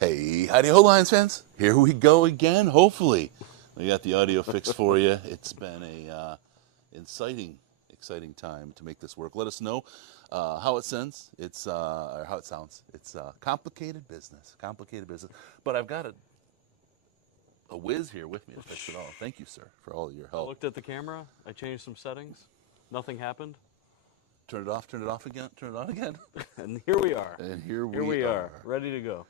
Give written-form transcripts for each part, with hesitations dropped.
Hey, howdy ho, Lions fans. Here we go again, hopefully. We got the audio fixed for you. It's been a exciting time to make this work. Let us know how it sounds. Or how it sounds. It's complicated business. But I've got a whiz here with me to fix it all. Thank you, sir, for all of your I help. looked at the camera. I changed some settings. Nothing happened. Turn it off again, turn it on again. And here we are. And here Here we are, ready to go.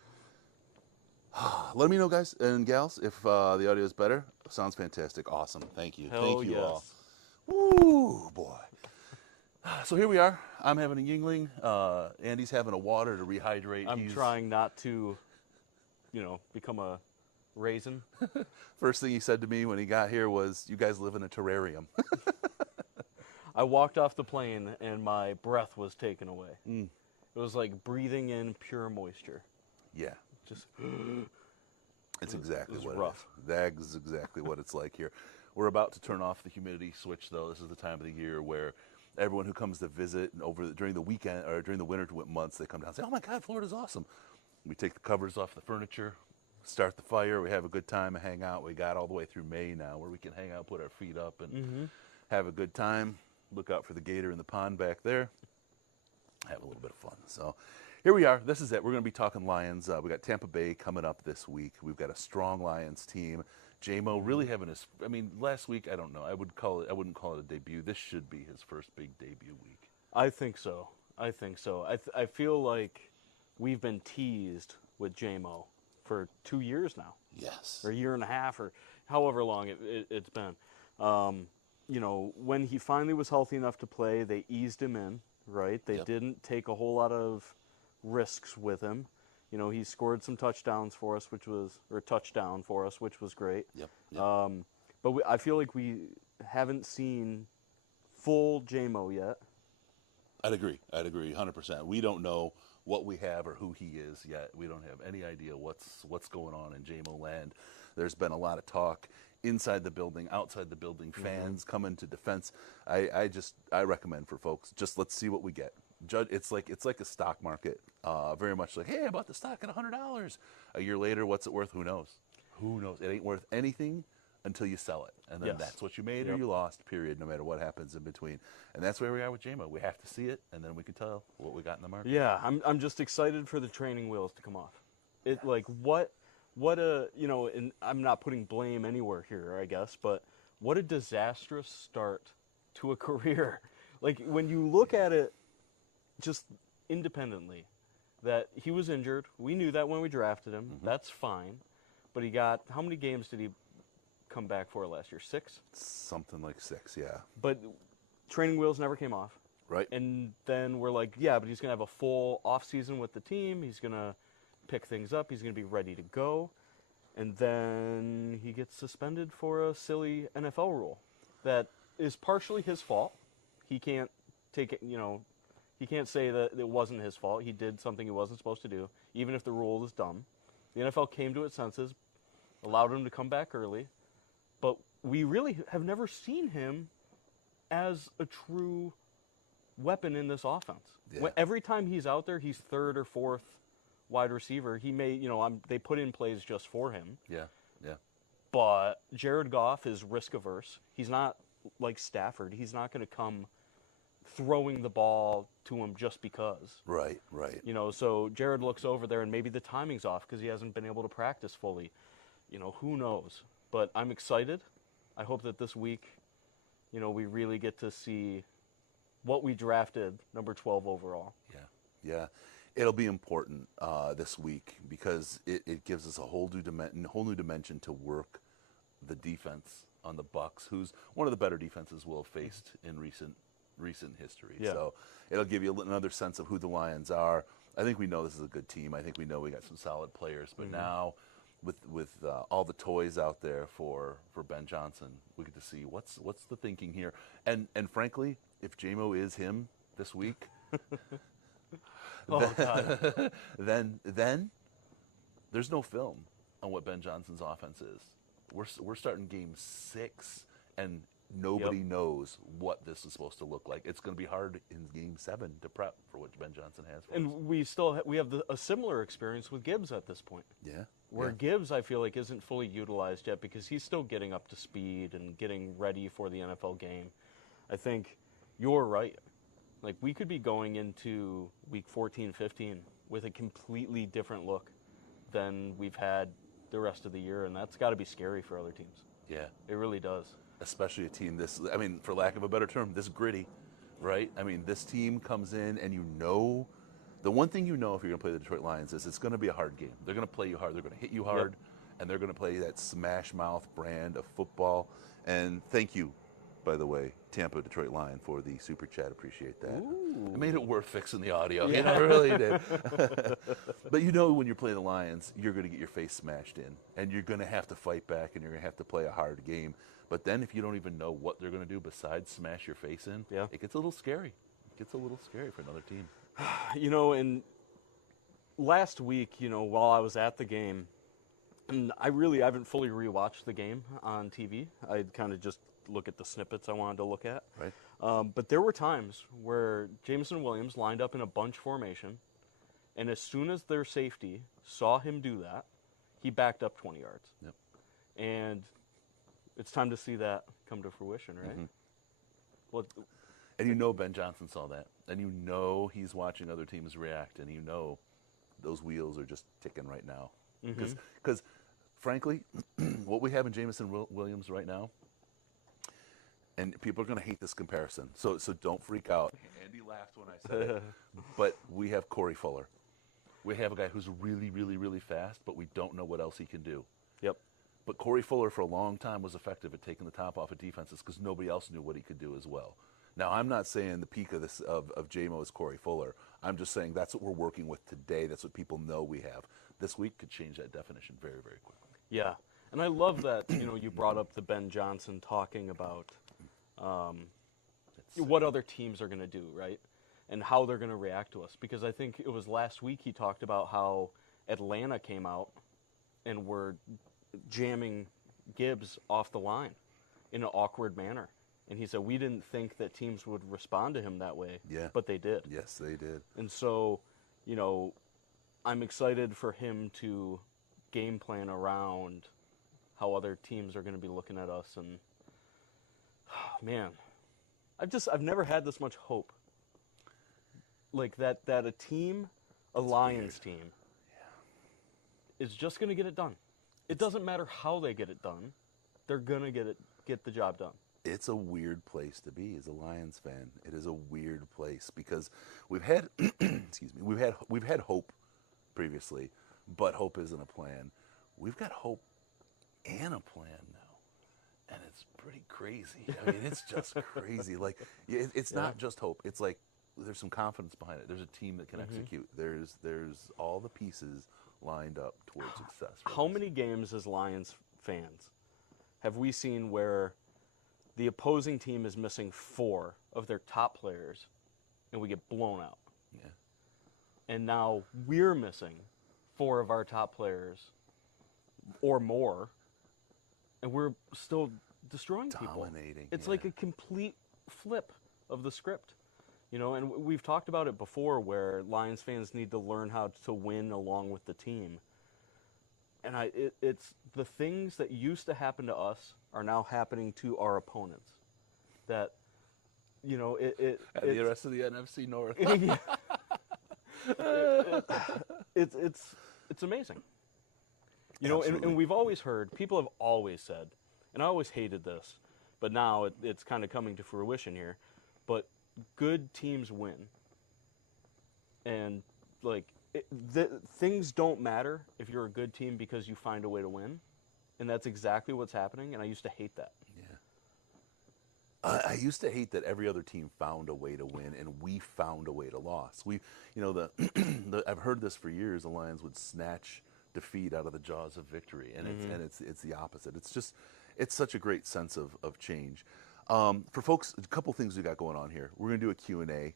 Let me know, guys and gals, if the audio is better. Sounds fantastic. Awesome. Thank you. Hell Thank you yes. all. Woo, boy. So here we are. I'm having a Yingling. Andy's having a water to rehydrate. I'm trying not to, become a raisin. First thing he said to me when he got here was, "You guys live in a terrarium." I walked off the plane and my breath was taken away. Mm. It was like breathing in pure moisture. Yeah. Just It's exactly was what rough. it is. That is exactly what it's like here. We're about to turn off the humidity switch, though. This is the time of the year where everyone who comes to visit during the weekend or during the winter months, they come down and say, "Oh my God, Florida's awesome." We take the covers off the furniture, start the fire, we have a good time and hang out. We got all the way through May now where we can hang out, put our feet up, and have a good time. Look out for the gator in the pond back there. Have a little bit of fun. So here we are. This is it. We're going to be talking Lions. We got Tampa Bay coming up this week. We've got a strong Lions team. J-Mo really having his. I mean, last week I don't know. I wouldn't call it a debut. This should be his first big debut week. I think so. I feel like we've been teased with J-Mo for 2 years now. Yes. Or a year and a half, or however long it's been. When he finally was healthy enough to play, they eased him in, right? They didn't take a whole lot of risks with him. He scored some touchdowns for us, which was great. Yep. But I feel like we haven't seen full J-Mo yet. I'd agree 100%. We don't know what we have or who he is yet. We don't have any idea what's going on in J-Mo land. There's been a lot of talk inside the building, outside the building, fans coming to defense. I recommend for folks, just let's see what we get. It's like a stock market, very much like, hey, I bought the stock at $100. A year later, what's it worth? Who knows? It ain't worth anything until you sell it, and then that's what you made or you lost. Period. No matter what happens in between, and that's where we are with J-Mo. We have to see it, and then we can tell what we got in the market. Yeah, I'm just excited for the training wheels to come off. And I'm not putting blame anywhere here, I guess, but what a disastrous start to a career. Like, when you look at it just independently, that he was injured. We knew that when we drafted him. That's fine. But how many games did he come back for last year? 6? Something like 6, yeah. But training wheels never came off. Right. And then we're like, yeah, but he's going to have a full offseason with the team. He's going to pick things up. He's going to be ready to go. And then he gets suspended for a silly NFL rule that is partially his fault. He can't take it, he can't say that it wasn't his fault. He did something he wasn't supposed to do, even if the rule is dumb. The NFL came to its senses, allowed him to come back early, but we really have never seen him as a true weapon in this offense. Yeah. Every time he's out there, he's third or fourth wide receiver. He may, they put in plays just for him. Yeah. But Jared Goff is risk averse. He's not like Stafford. He's not going to come throwing the ball to him just because. Right. So Jared looks over there and maybe the timing's off because he hasn't been able to practice fully. Who knows? But I'm excited. I hope that this week, we really get to see what we drafted, number 12 overall. Yeah. It'll be important this week because it gives us a whole new dimension to work the defense on the Bucs, who's one of the better defenses we'll have faced in recent history. Yeah. So it'll give you another sense of who the Lions are. I think we know this is a good team. I think we know we got some solid players. But now with all the toys out there for Ben Johnson, we get to see what's the thinking here. And frankly, if J-Mo is him this week, God. then there's no film on what Ben Johnson's offense is. We're starting game 6, and Nobody knows what this is supposed to look like. It's going to be hard in Game 7 to prep for what Ben Johnson has for us. And we have a similar experience with Gibbs at this point. Yeah. Where Gibbs, I feel like, isn't fully utilized yet because he's still getting up to speed and getting ready for the NFL game. I think you're right. Like, we could be going into week 14, 15 with a completely different look than we've had the rest of the year, and that's got to be scary for other teams. Yeah. It really does. Especially a team this, I mean, for lack of a better term, this gritty, right? I mean, this team comes in and the one thing you know if you're going to play the Detroit Lions is it's going to be a hard game. They're going to play you hard. They're going to hit you hard, and they're going to play that smash mouth brand of football. And thank you, by the way, Tampa Detroit Lion, for the super chat. Appreciate that. Ooh. It made it worth fixing the audio. Yeah. You know, it really did. But you know when you're playing the Lions, you're going to get your face smashed in, and you're going to have to fight back, and you're going to have to play a hard game. But then if you don't even know what they're going to do besides smash your face in, it gets a little scary. It gets a little scary for another team. You know, and last week, you know, while I was at the game, and I haven't fully rewatched the game on TV. I kind of just look at the snippets I wanted to look at. Right. But there were times where Jameson Williams lined up in a bunch formation, and as soon as their safety saw him do that, he backed up 20 yards. Yep. And it's time to see that come to fruition, right? Mm-hmm. Well, and you know Ben Johnson saw that. And you know he's watching other teams react. And you know those wheels are just ticking right now. Because, frankly, what we have in Jameson Williams right now, and people are going to hate this comparison, so don't freak out. Andy laughed when I said it. But we have Corey Fuller. We have a guy who's really, really, really fast, but we don't know what else he can do. Yep. But Corey Fuller, for a long time, was effective at taking the top off of defenses because nobody else knew what he could do as well. Now, I'm not saying the peak of this of JMO is Corey Fuller. I'm just saying that's what we're working with today. That's what people know we have. This week could change that definition very, very quickly. Yeah, and I love that, you know, you brought up the Ben Johnson talking about what other teams are going to do, right? And how they're going to react to us. Because I think it was last week he talked about how Atlanta came out and were jamming Gibbs off the line in an awkward manner. And he said, we didn't think that teams would respond to him that way, but they did. Yes, they did. And so, you know, I'm excited for him to game plan around how other teams are going to be looking at us. And, man, I've never had this much hope. Like that a team, a Lions team, is just going to get it done. It doesn't matter how they get it done. They're going to get the job done. It's a weird place to be as a Lions fan. It is a weird place because we've had excuse me, we've had hope previously, but hope isn't a plan. We've got hope and a plan now. And it's pretty crazy. I mean, it's just crazy. Like it's not just hope. It's like there's some confidence behind it. There's a team that can execute. There's all the pieces lined up towards success. How many games as Lions fans have we seen where the opposing team is missing 4 of their top players and we get blown out? Yeah. And now we're missing 4 of our top players or more, and we're still destroying people. Dominating. It's like a complete flip of the script. You know, and we've talked about it before where Lions fans need to learn how to win along with the team. And it's the things that used to happen to us are now happening to our opponents. That, you know, the rest of the NFC North. It's amazing. You know, and we've always heard, people have always said, and I always hated this, but now it's kind of coming to fruition here, but good teams win. And, like, things don't matter if you're a good team because you find a way to win. And that's exactly what's happening, and I used to hate that. Yeah. I used to hate that every other team found a way to win, and we found a way to lose. I've heard this for years. The Lions would snatch defeat out of the jaws of victory, and it's the opposite. It's such a great sense of change. For folks, a couple things we got going on here. We're gonna do a Q&A.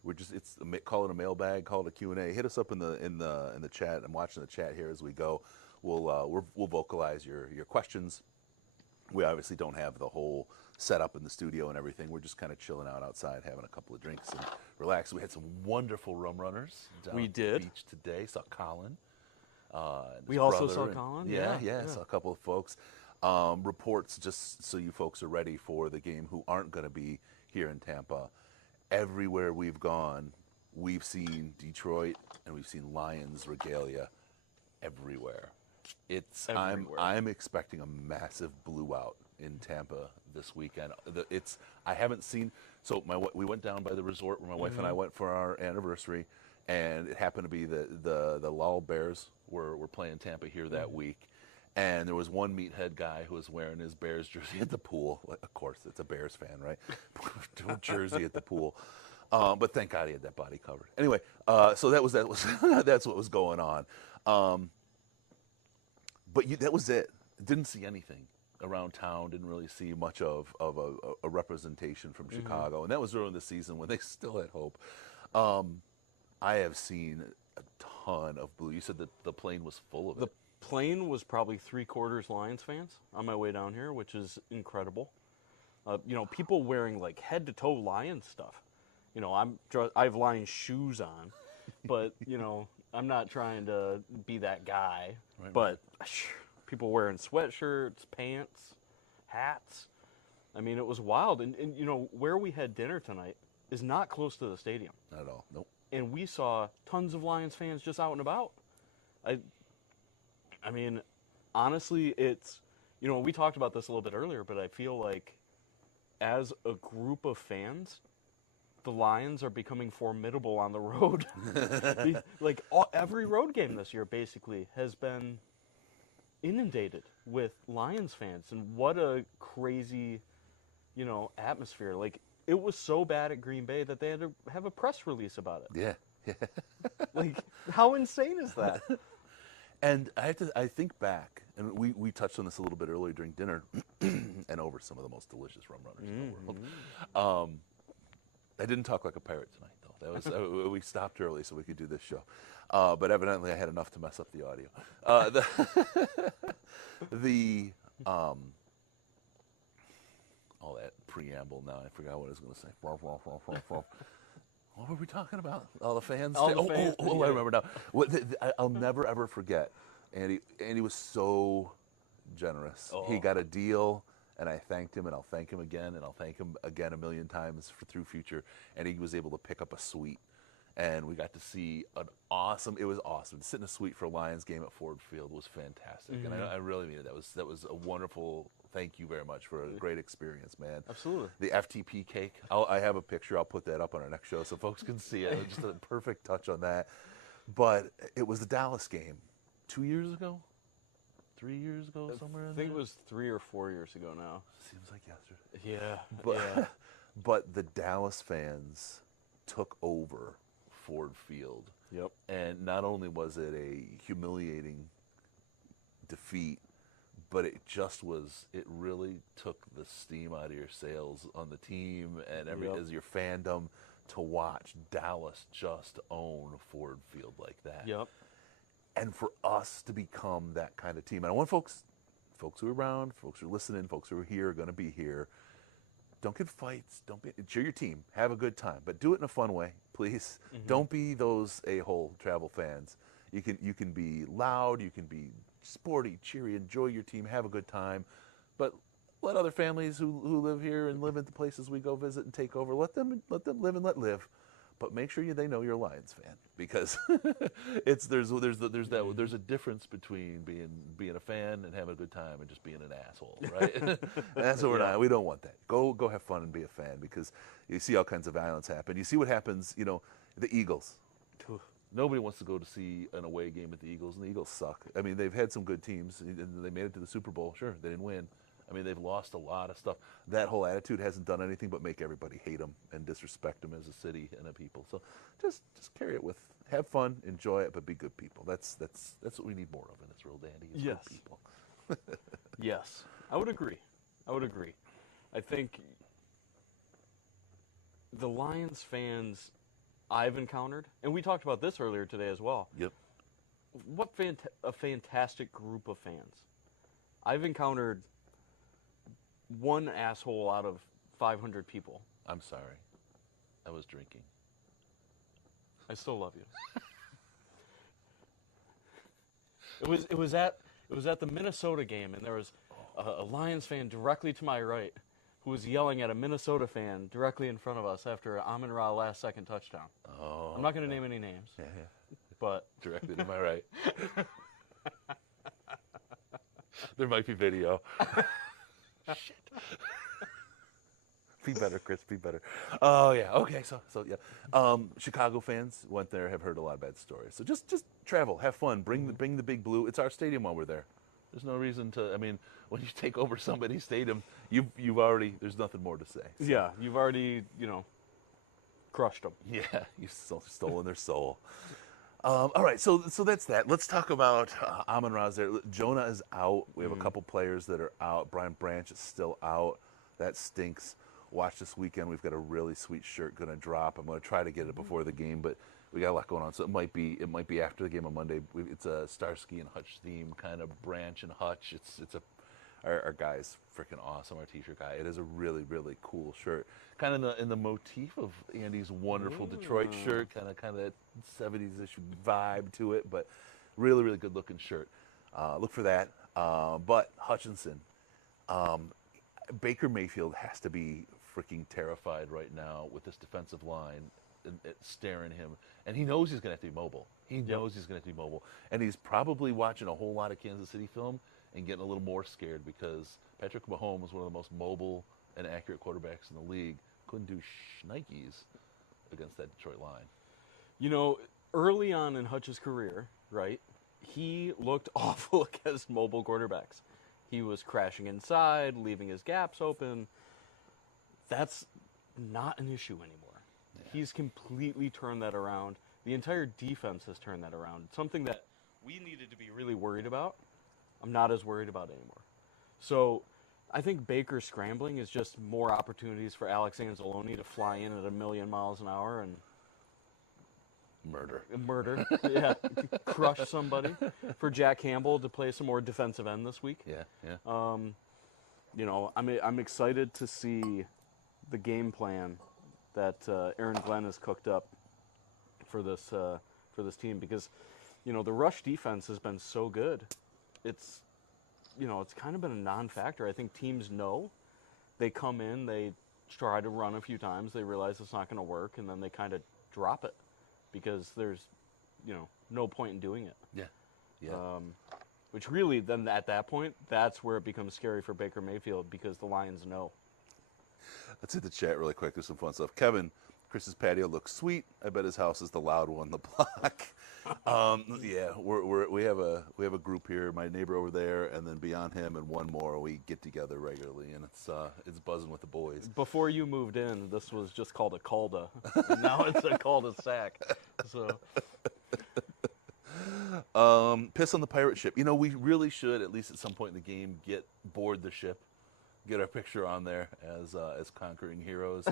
Call it a mailbag, call it a Q&A. Hit us up in the chat. I'm watching the chat here as we go. We'll vocalize your questions. We obviously don't have the whole setup in the studio and everything. We're just kind of chilling out outside, having a couple of drinks and relaxing. We had some wonderful rum runners down We at did. the beach today. Saw Colin. And We his also brother, saw and- Colin, Yeah, yeah. saw a couple of folks. Reports, just so you folks are ready for the game who aren't going to be here in Tampa. Everywhere we've gone, we've seen Detroit and we've seen Lions regalia everywhere. Everywhere. I'm expecting a massive blowout in Tampa this weekend. I haven't seen, so we went down by the resort where my wife and I went for our anniversary, and it happened to be the Lowell Bears were playing Tampa here that week. And there was one meathead guy who was wearing his Bears jersey at the pool. Of course, it's a Bears fan, right? Jersey at the pool. But thank God he had that body covered. Anyway, so that was that's what was going on. But that was it. Didn't see anything around town. Didn't really see much of a representation from Chicago. And that was during the season when they still had hope. I have seen a ton of blue. You said that the plane was full of it. The plane was probably 3/4 Lions fans on my way down here, which is incredible. People wearing like head to toe Lions stuff. I have Lions shoes on, but I'm not trying to be that guy. Right, but people wearing sweatshirts, pants, hats. I mean, it was wild. And where we had dinner tonight is not close to the stadium. Not at all. Nope. And we saw tons of Lions fans just out and about. I mean, honestly, it's, we talked about this a little bit earlier, but I feel like as a group of fans, the Lions are becoming formidable on the road. Every road game this year basically has been inundated with Lions fans, and what a crazy, atmosphere. Like, it was so bad at Green Bay that they had to have a press release about it. Yeah. Like, how insane is that? And I think back, and we touched on this a little bit earlier during dinner, and over some of the most delicious rum runners in the world. I didn't talk like a pirate tonight, though. That was we stopped early so we could do this show, but evidently I had enough to mess up the audio. All that preamble. Now I forgot what I was going to say. What were we talking about? All the fans. All the fans, I remember now. I'll never ever forget. Andy was so generous. Oh. He got a deal, and I thanked him, and I'll thank him again, and I'll thank him again a million times through future. And he was able to pick up a suite, and we got to see it was awesome. To sit in a suite for a Lions game at Ford Field was fantastic, and I really mean it. That was a wonderful. Thank you very much for a great experience, man. Absolutely. The FTP cake. I have a picture. I'll put that up on our next show so folks can see it. Just a perfect touch on that. But it was the Dallas game 2 years ago, 3 years ago, somewhere in I there. think it was 3 or 4 years ago now. Seems like yesterday. Yeah. But the Dallas fans took over Ford Field. Yep. And not only was it a humiliating defeat, but it really took the steam out of your sails on the team and as your fandom to watch Dallas just own Ford Field like that. Yep. And for us to become that kind of team. And I want folks who are around, folks who are listening, folks who are here, are going to be here. Don't get fights. Cheer your team. Have a good time. But do it in a fun way, please. Don't be those a-hole travel fans. You can be loud. You can be sporty, cheery, enjoy your team, have a good time, but let other families who live here and live at the places we go visit and take over, let them live and let live, but make sure they know you're a Lions fan, because there's a difference between being a fan and having a good time and just being an asshole, right? And that's what we're not. We don't want that. Go have fun and be a fan, because you see all kinds of violence happen. You see what happens, the Eagles. Nobody wants to go to see an away game at the Eagles, and the Eagles suck. I mean, they've had some good teams, and they made it to the Super Bowl. Sure, they didn't win. I mean, they've lost a lot of stuff. That whole attitude hasn't done anything but make everybody hate them and disrespect them as a city and a people. So just carry it have fun, enjoy it, but be good people. That's what we need more of in this world, Andy, is Yes. good people. Yes. I would agree. I think the Lions fans I've encountered, and we talked about this earlier today as well. Yep. What a fantastic group of fans. I've encountered one asshole out of 500 people. I'm sorry. I was drinking. I still love you. It was at the Minnesota game, and there was a Lions fan directly to my right who was yelling at a Minnesota fan directly in front of us after an Amon-Ra last-second touchdown. Oh. I'm not going to name any names. Yeah. But Directly to my right. There might be video. Shit. Be better, Chris. Be better. Oh yeah. Okay. So yeah. Chicago fans went there. Have heard a lot of bad stories. So just travel, have fun. Bring the big blue. It's our stadium while we're there. There's no reason to. I mean, when you take over somebody's stadium, you've already. There's nothing more to say. So. Yeah, you've already crushed them. Yeah, you've stolen their soul. All right, so that's that. Let's talk about Amon-Ra's there. Jonah is out. We have a couple players that are out. Brian Branch is still out. That stinks. Watch this weekend. We've got a really sweet shirt going to drop. I'm going to try to get it before the game, but we got a lot going on. So it might be after the game on Monday. It's a Starsky and Hutch theme, kind of Branch and Hutch. Our guy's freaking awesome. Our t-shirt guy. It is a really really cool shirt. Kind of in the motif of Andy's wonderful Detroit shirt. Kind of that 70s-ish vibe to it, but really really good looking shirt. Look for that. But Hutchinson, Baker Mayfield has to be freaking terrified right now with this defensive line staring him, and he knows he's going to have to be mobile. He knows he's going to have to be mobile, and he's probably watching a whole lot of Kansas City film and getting a little more scared because Patrick Mahomes, one of the most mobile and accurate quarterbacks in the league, couldn't do shnikes against that Detroit line. Early on in Hutch's career, right, he looked awful against mobile quarterbacks. He was crashing inside, leaving his gaps open. That's not an issue anymore. Yeah. He's completely turned that around. The entire defense has turned that around. Something that we needed to be really worried about, I'm not as worried about anymore. So I think Baker scrambling is just more opportunities for Alex Anzalone to fly in at 1,000,000 miles an hour and murder. Yeah, crush somebody. For Jack Campbell to play some more defensive end this week. Yeah. I'm excited to see the game plan that Aaron Glenn has cooked up for this team because the rush defense has been so good. It's kind of been a non-factor. I think teams know. They come in, they try to run a few times, they realize it's not going to work, and then they kind of drop it because there's no point in doing it. Yeah. Which really then at that point, that's where it becomes scary for Baker Mayfield because the Lions know. Let's hit the chat really quick. There's some fun stuff. Kevin, Chris's patio looks sweet. I bet his house is the loud one on the block. Yeah, we have a group here. My neighbor over there, and then beyond him, and one more. We get together regularly, and it's buzzing with the boys. Before you moved in, this was just called a calda. Now it's a cul-de-sac. So. Piss on the pirate ship. We really should, at least at some point in the game, board the ship, get our picture on there as conquering heroes.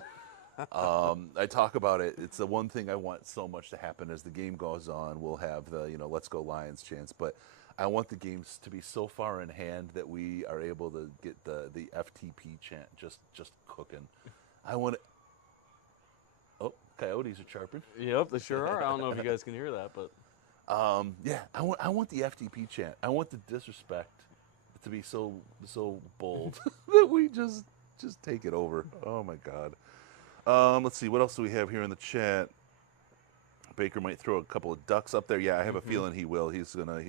I talk about it. It's the one thing I want so much to happen as the game goes on. We'll have the Let's Go Lions chants, but I want the games to be so far in hand that we are able to get the FTP chant just cooking. I want it. Oh, coyotes are chirping. Yep, they sure are. I don't know if you guys can hear that, but. Yeah, I want the FTP chant. I want the disrespect to be so bold that we just take it over. Oh my God. Let's see, what else do we have here in the chat? Baker might throw a couple of ducks up there. Yeah, I have a feeling he will. He's gonna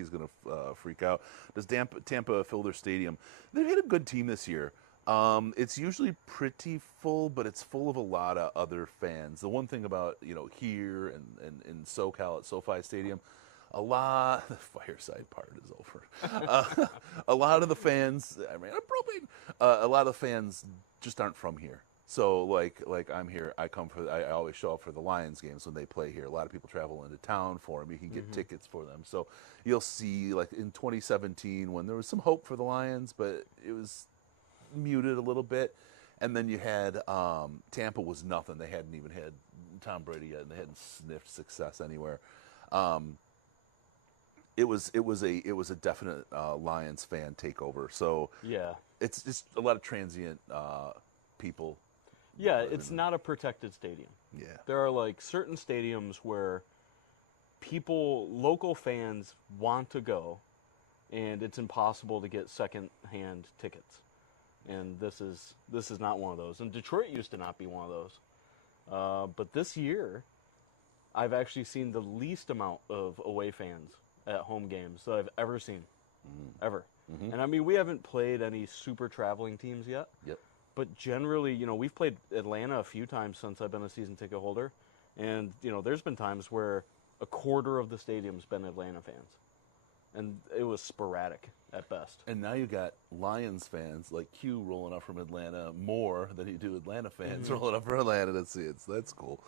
freak out. Does Tampa fill their stadium? They've had a good team this year. It's usually pretty full, but it's full of a lot of other fans. The one thing about here and in SoCal at SoFi Stadium, the Fireside part is over. A lot of the fans, a lot of the fans just aren't from here. So like I'm here, I always show up for the Lions games when they play here. A lot of people travel into town for them. You can get tickets for them. So you'll see, like in 2017 when there was some hope for the Lions, but it was muted a little bit. And then you had Tampa was nothing. They hadn't even had Tom Brady yet, and they hadn't sniffed success anywhere. It was a definite Lions fan takeover. So yeah, it's just a lot of transient people. Yeah, it's not a protected stadium. Yeah. There are like certain stadiums where local fans want to go, and it's impossible to get second-hand tickets. And this is not one of those. And Detroit used to not be one of those. But this year, I've actually seen the least amount of away fans at home games that I've ever seen, ever. And I mean, we haven't played any super traveling teams yet. Yep. But generally, we've played Atlanta a few times since I've been a season ticket holder. And, there's been times where a quarter of the stadium's been Atlanta fans. And it was sporadic at best. And now you got Lions fans like Q rolling up from Atlanta more than you do Atlanta fans rolling up from Atlanta to see it. So that's cool.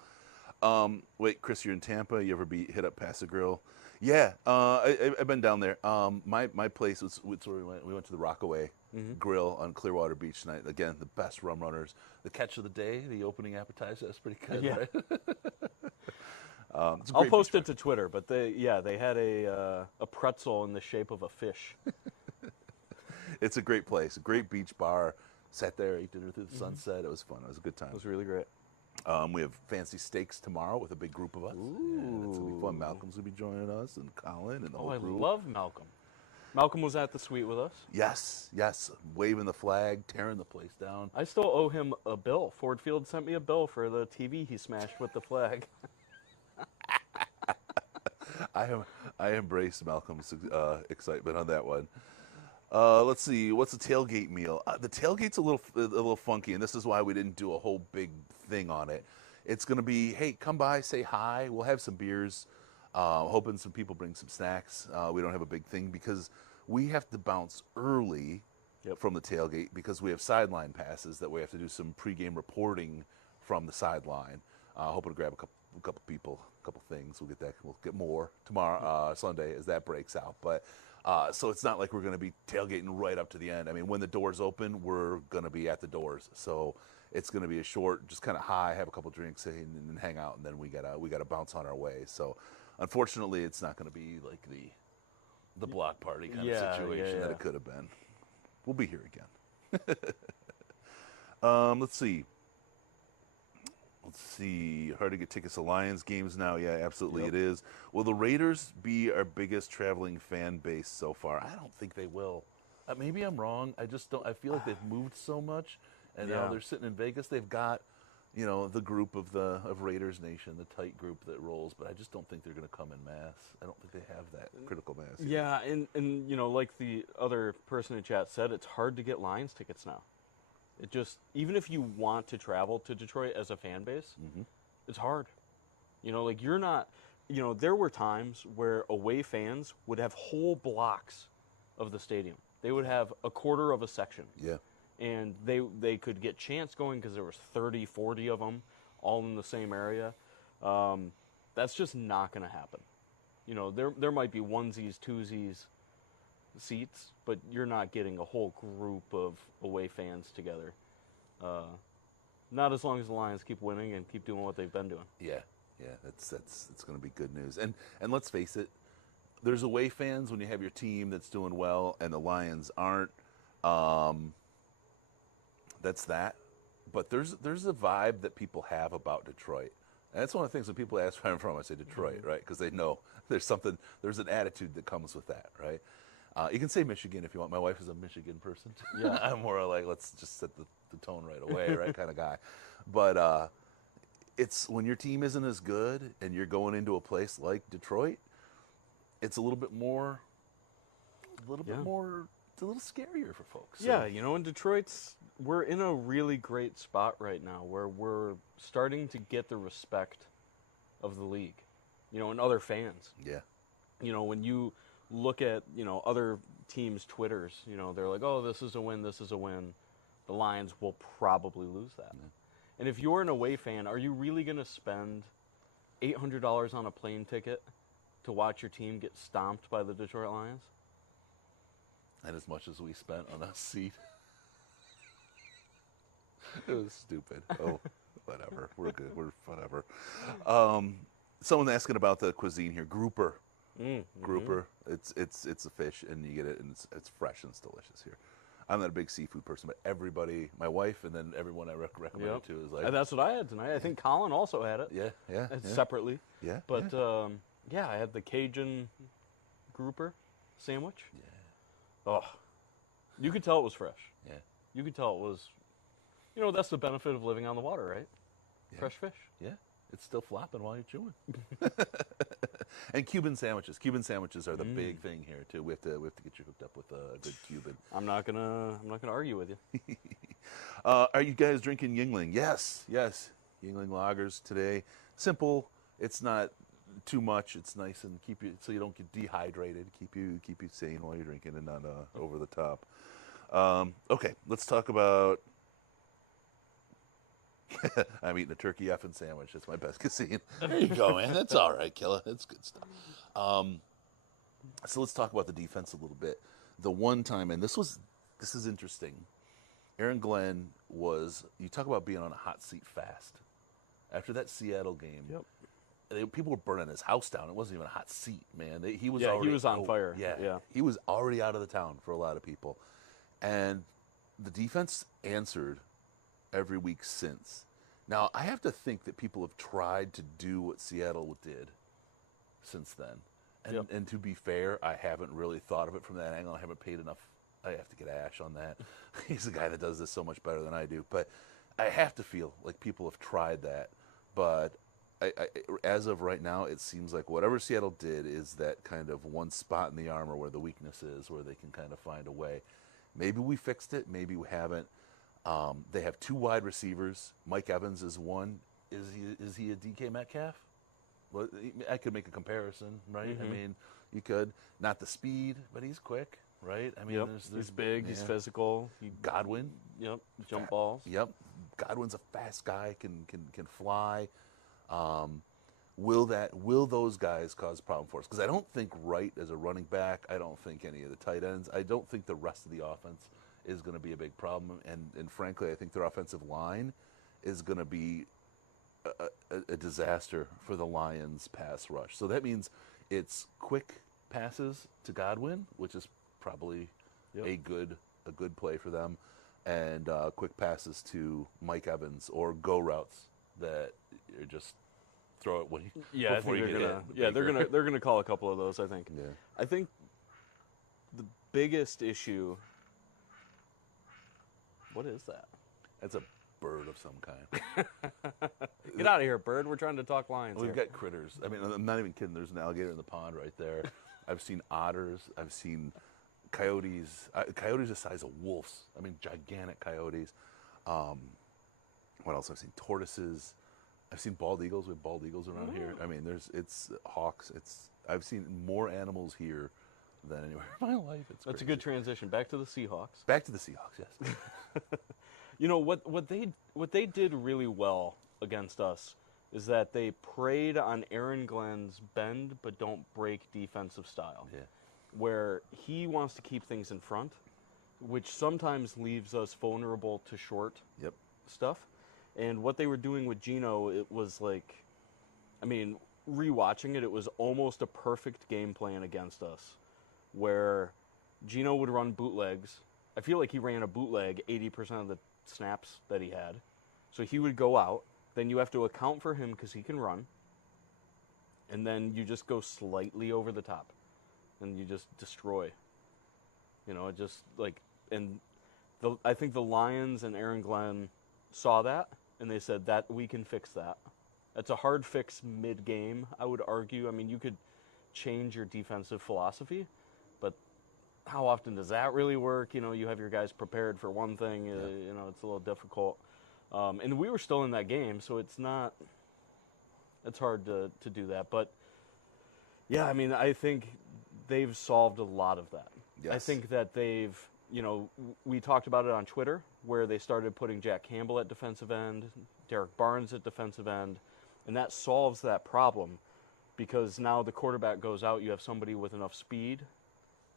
Wait, Chris, you're in Tampa. You ever hit up Pasta Grill? Yeah, I've been down there. My place was where we went. We went to the Rockaway Grill on Clearwater Beach tonight. Again, the best rum runners. The catch of the day, the opening appetizer. That's pretty good, Yeah. right? I'll post it to Twitter, but they had a pretzel in the shape of a fish. It's a great place, a great beach bar. Sat there, ate dinner through the sunset. It was fun. It was a good time. It was really great. We have fancy steaks tomorrow with a big group of us. Yeah, it's gonna be fun. Malcolm's gonna be joining us, and Colin, and the whole I group. love Malcolm. Malcolm was at the suite with us. Yes, waving the flag, tearing the place down. I still owe him a bill. Ford Field sent me a bill for the TV he smashed with the flag. I embrace Malcolm's excitement on that one. Let's see, what's the tailgate meal? The tailgate's a little funky, and this is why we didn't do a whole big thing on it. It's going to be, hey, come by, say hi. We'll have some beers. Hoping some people bring some snacks. We don't have a big thing because we have to bounce early from the tailgate because we have sideline passes that we have to do some pregame reporting from the sideline. Hoping to grab a couple people, a couple things. We'll get that. We'll get more tomorrow, Sunday, as that breaks out. But so it's not like we're going to be tailgating right up to the end. I mean, when the doors open, we're going to be at the doors. So it's going to be a short, just kind of high, have a couple drinks, and then hang out, and then we gotta bounce on our way. So unfortunately, it's not going to be like the block party kind of situation that it could have been. We'll be here again. Let's see. Hard to get tickets to Lions games now. Yeah, absolutely it is. Will the Raiders be our biggest traveling fan base so far? I don't think they will. Maybe I'm wrong. I just don't. I feel like they've moved so much, and now they're sitting in Vegas. They've got, the group of Raiders Nation, the tight group that rolls. But I just don't think they're going to come in mass. I don't think they have that critical mass yet. Yeah, and like the other person in chat said, it's hard to get Lions tickets now. It just, even if you want to travel to Detroit as a fan base, it's hard. Like you're not, there were times where away fans would have whole blocks of the stadium. They would have a quarter of a section. Yeah. And they could get chants going because there was 30, 40 of them all in the same area. That's just not going to happen. There might be onesies, twosies, seats, but you're not getting a whole group of away fans together. Not as long as the Lions keep winning and keep doing what they've been doing. Yeah, that's going to be good news. And let's face it, there's away fans when you have your team that's doing well and the Lions aren't. That's that. But there's a vibe that people have about Detroit. And that's one of the things when people ask where I'm from, I say Detroit, right? Because they know there's an attitude that comes with that, right? You can say Michigan if you want. My wife is a Michigan person. Yeah, I'm more like, let's just set the tone right away, right, kind of guy. But it's when your team isn't as good and you're going into a place like Detroit, it's a little bit more, it's a little scarier for folks. So. Yeah, in we're in a really great spot right now where we're starting to get the respect of the league, and other fans. Yeah. When you look at, other teams' Twitters, they're like, oh, this is a win, this is a win. The Lions will probably lose that. Yeah. And if you're an away fan, are you really going to spend $800 on a plane ticket to watch your team get stomped by the Detroit Lions? And as much as we spent on a seat. It was stupid. Oh, whatever. We're good. We're whatever. Someone asking about the cuisine here. Grouper. Grouper. It's a fish, and you get it, and it's fresh and it's delicious here. I'm not a big seafood person, but everybody, my wife, and then everyone I recommend Yep. it to is like, And that's what I had tonight. I think Colin also had it. yeah, Separately. yeah, But yeah. yeah, I had the Cajun grouper sandwich. Yeah. Oh, you could tell it was fresh. Yeah. You could tell it was. That's the benefit of living on the water, right? Yeah. Fresh fish. Yeah, it's still flopping while you're chewing. And Cuban sandwiches. Cuban sandwiches are the big thing here too. We have to get you hooked up with a good Cuban. I'm not gonna argue with you. Are you guys drinking Yingling? Yes. Yingling lagers today. Simple. It's not too much. It's nice and keep you so you don't get dehydrated. Keep you sane while you're drinking and not over the top. Okay, let's talk about. I'm eating a turkey effing sandwich. That's my best cuisine. There you go, man. That's all right, Killa. That's good stuff. So let's talk about the defense a little bit. The one time, and this is interesting. Aaron Glenn was. You talk about being on a hot seat fast. After that Seattle game, people were burning his house down. It wasn't even a hot seat, man. He was. Yeah, already, he was on fire. Yeah, he was already out of the town for a lot of people, and the defense answered every week since. Now, I have to think that people have tried to do what Seattle did since then. And to be fair, I haven't really thought of it from that angle. I haven't paid enough. I have to get Ash on that. He's the guy that does this so much better than I do. But I have to feel like people have tried that. But as of right now, it seems like whatever Seattle did is that kind of one spot in the armor where the weakness is, where they can kind of find a way. Maybe we fixed it. Maybe we haven't. They have two wide receivers. Mike Evans is one. Is he a DK Metcalf? Well, I could make a comparison, right? Mm-hmm. I mean, you could. Not the speed, but he's quick, right? I mean, he's big. He's physical. Godwin. Jump balls. Yep. Godwin's a fast guy. Can fly. Will those guys cause problem for us? Because I don't think Wright as a running back. I don't think any of the tight ends. I don't think the rest of the offense is going to be a big problem, and frankly, I think their offensive line is going to be a disaster for the Lions' pass rush. So that means it's quick passes to Godwin, which is probably a good play for them, and quick passes to Mike Evans or go routes that are just throw it when you I think they're gonna call a couple of those. I think. Yeah. I think the biggest issue. What is that? That's a bird of some kind. Get out of here, bird. We're trying to talk lions. We've here. got critters. I mean, I'm not even kidding. There's an alligator in the pond right there. I've seen otters. I've seen coyotes. Coyotes the size of wolves. I mean, gigantic coyotes. What else? I've seen tortoises. I've seen bald eagles. We have bald eagles around here. I mean, it's hawks. I've seen more animals here than anywhere in my life. That's a crazy. good transition. Back to the Seahawks. Back to the Seahawks. Yes. What they did really well against us is that they preyed on Aaron Glenn's bend but don't break defensive style. Yeah. Where he wants to keep things in front, which sometimes leaves us vulnerable to short stuff. And what they were doing with Geno, it was like, I mean, rewatching it, it was almost a perfect game plan against us, where Geno would run bootlegs. I feel like he ran a bootleg 80% of the snaps that he had. So he would go out. Then you have to account for him because he can run. And then you just go slightly over the top. And you just destroy. It just like, and I think the Lions and Aaron Glenn saw that, and they said that we can fix that. That's a hard fix mid-game, I would argue. I mean, you could change your defensive philosophy, but how often does that really work? You have your guys prepared for one thing. It's a little difficult. And we were still in that game, so it's hard to do that. But, yeah, I mean, I think they've solved a lot of that. Yes. I think that they've, we talked about it on Twitter, where they started putting Jack Campbell at defensive end, Derek Barnes at defensive end, and that solves that problem because now the quarterback goes out, you have somebody with enough speed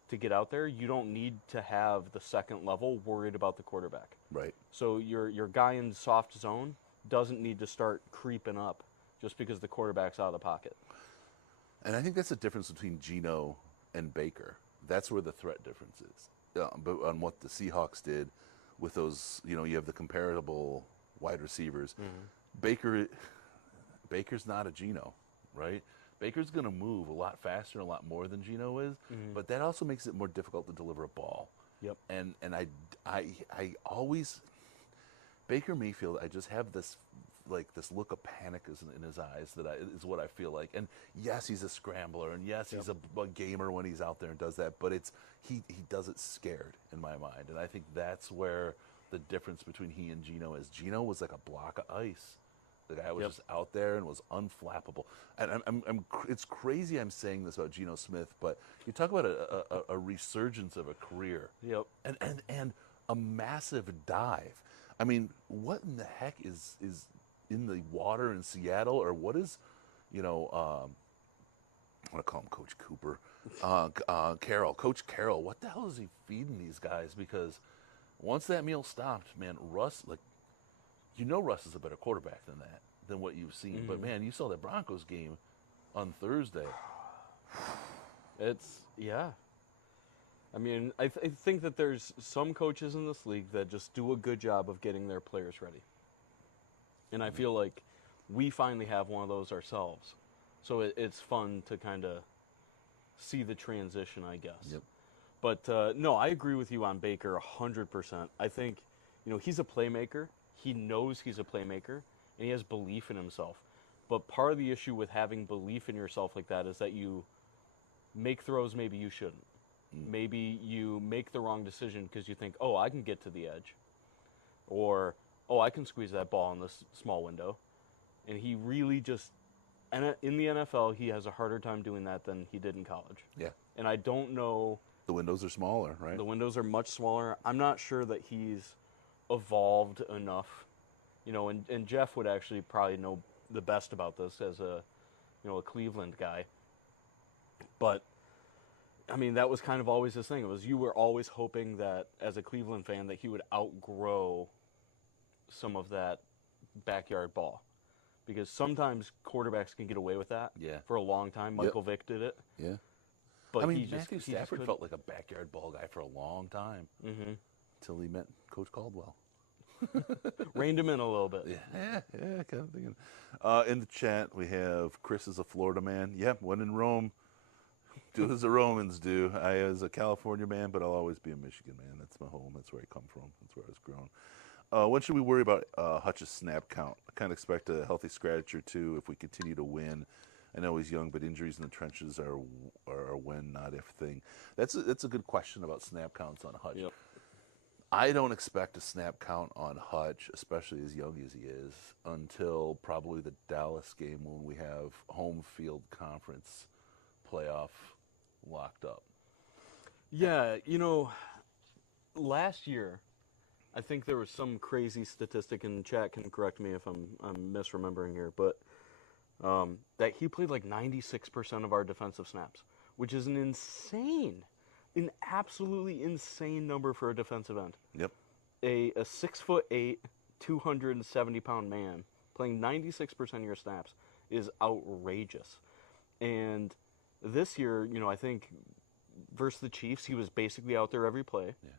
to get out there. You don't need to have the second level worried about the quarterback. Right. So your guy in soft zone doesn't need to start creeping up just because the quarterback's out of the pocket. And I think that's the difference between Geno and Baker. That's where the threat difference is. but on what the Seahawks did with those, you have the comparable wide receivers. Baker's not a Geno, right? Baker's going to move a lot faster and a lot more than Geno is, but that also makes it more difficult to deliver a ball. Yep. And I always Baker Mayfield, I just have this look of panic in his eyes is what I feel like. And yes, he's a scrambler, and yes, he's a gamer when he's out there and does that, but he does it scared in my mind. And I think that's where the difference between he and Geno is. Geno was like a block of ice. The guy was just out there and was unflappable. And it's crazy I'm saying this about Geno Smith, but you talk about a resurgence of a career. Yep. And a massive dive. I mean, what in the heck is in the water in Seattle, or what is, I want to call him Coach Cooper, Carroll, Coach Carroll. What the hell is he feeding these guys? Because once that meal stopped, man, Russ, Russ is a better quarterback than what you've seen. But man, you saw the Broncos game on Thursday. I mean, I think that there's some coaches in this league that just do a good job of getting their players ready. And I feel like we finally have one of those ourselves. So it's fun to kind of see the transition, I guess. Yep. But, no, I agree with you on Baker 100%. I think, he's a playmaker. He knows he's a playmaker, and he has belief in himself. But part of the issue with having belief in yourself like that is that you make throws maybe you shouldn't. Maybe you make the wrong decision because you think, oh, I can get to the edge. Or, oh, I can squeeze that ball in this small window. And he really just, and in the NFL, he has a harder time doing that than he did in college. Yeah. And I don't know. The windows are smaller, right? The windows are much smaller. I'm not sure that he's evolved enough. And Jeff would actually probably know the best about this as a Cleveland guy. But I mean, that was kind of always his thing. It was, you were always hoping that as a Cleveland fan that he would outgrow some of that backyard ball. Because sometimes quarterbacks can get away with that for a long time. Michael Vick did it. Yeah. But Matthew Stafford felt like a backyard ball guy for a long time. Until he met Coach Caldwell. Reined him in a little bit. Yeah, kind of thinking. In the chat, we have Chris is a Florida man. Yep, when in Rome, do as the Romans do. I is a California man, but I'll always be a Michigan man. That's my home. That's where I come from. That's where I was grown. When should we worry about Hutch's snap count? I kind of expect a healthy scratch or two if we continue to win. I know he's young, but injuries in the trenches are a when, not if thing. That's a good question about snap counts on Hutch. Yep. I don't expect a snap count on Hutch, especially as young as he is, until probably the Dallas game when we have home field conference playoff locked up. Yeah, last year, I think there was some crazy statistic, and chat can correct me if I'm misremembering here, but that he played like 96% of our defensive snaps, which is an absolutely insane number for a defensive end. Yep. A 6'8", 270-pound man playing 96% of your snaps is outrageous. And this year, I think versus the Chiefs, he was basically out there every play. Yeah.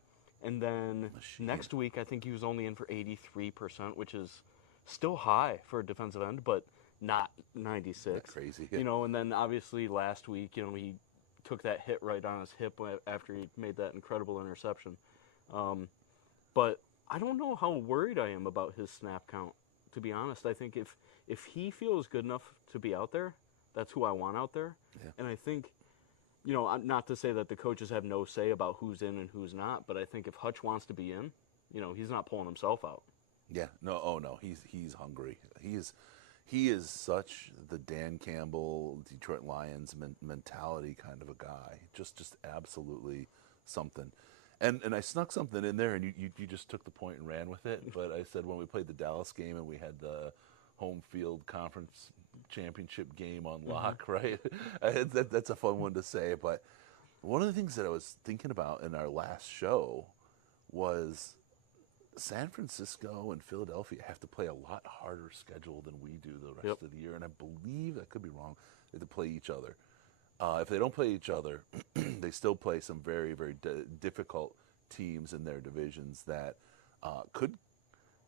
And then next week, I think he was only in for 83%, which is still high for a defensive end, but not 96. That's crazy. Yeah. And then obviously last week, he took that hit right on his hip after he made that incredible interception. But I don't know how worried I am about his snap count, to be honest. I think if he feels good enough to be out there, that's who I want out there. Yeah. And I think, not to say that the coaches have no say about who's in and who's not, but I think if Hutch wants to be in, he's not pulling himself out. Yeah. No. Oh no. He's hungry. He is such the Dan Campbell, Detroit Lions mentality kind of a guy. Just absolutely something. And I snuck something in there, and you just took the point and ran with it. But I said when we played the Dallas game and we had the home field conference championship game on lock, right? That's a fun one to say. But one of the things that I was thinking about in our last show was San Francisco and Philadelphia have to play a lot harder schedule than we do the rest of the year. And I believe, I could be wrong, they have to play each other. If they don't play each other, they still play some very, very difficult teams in their divisions that could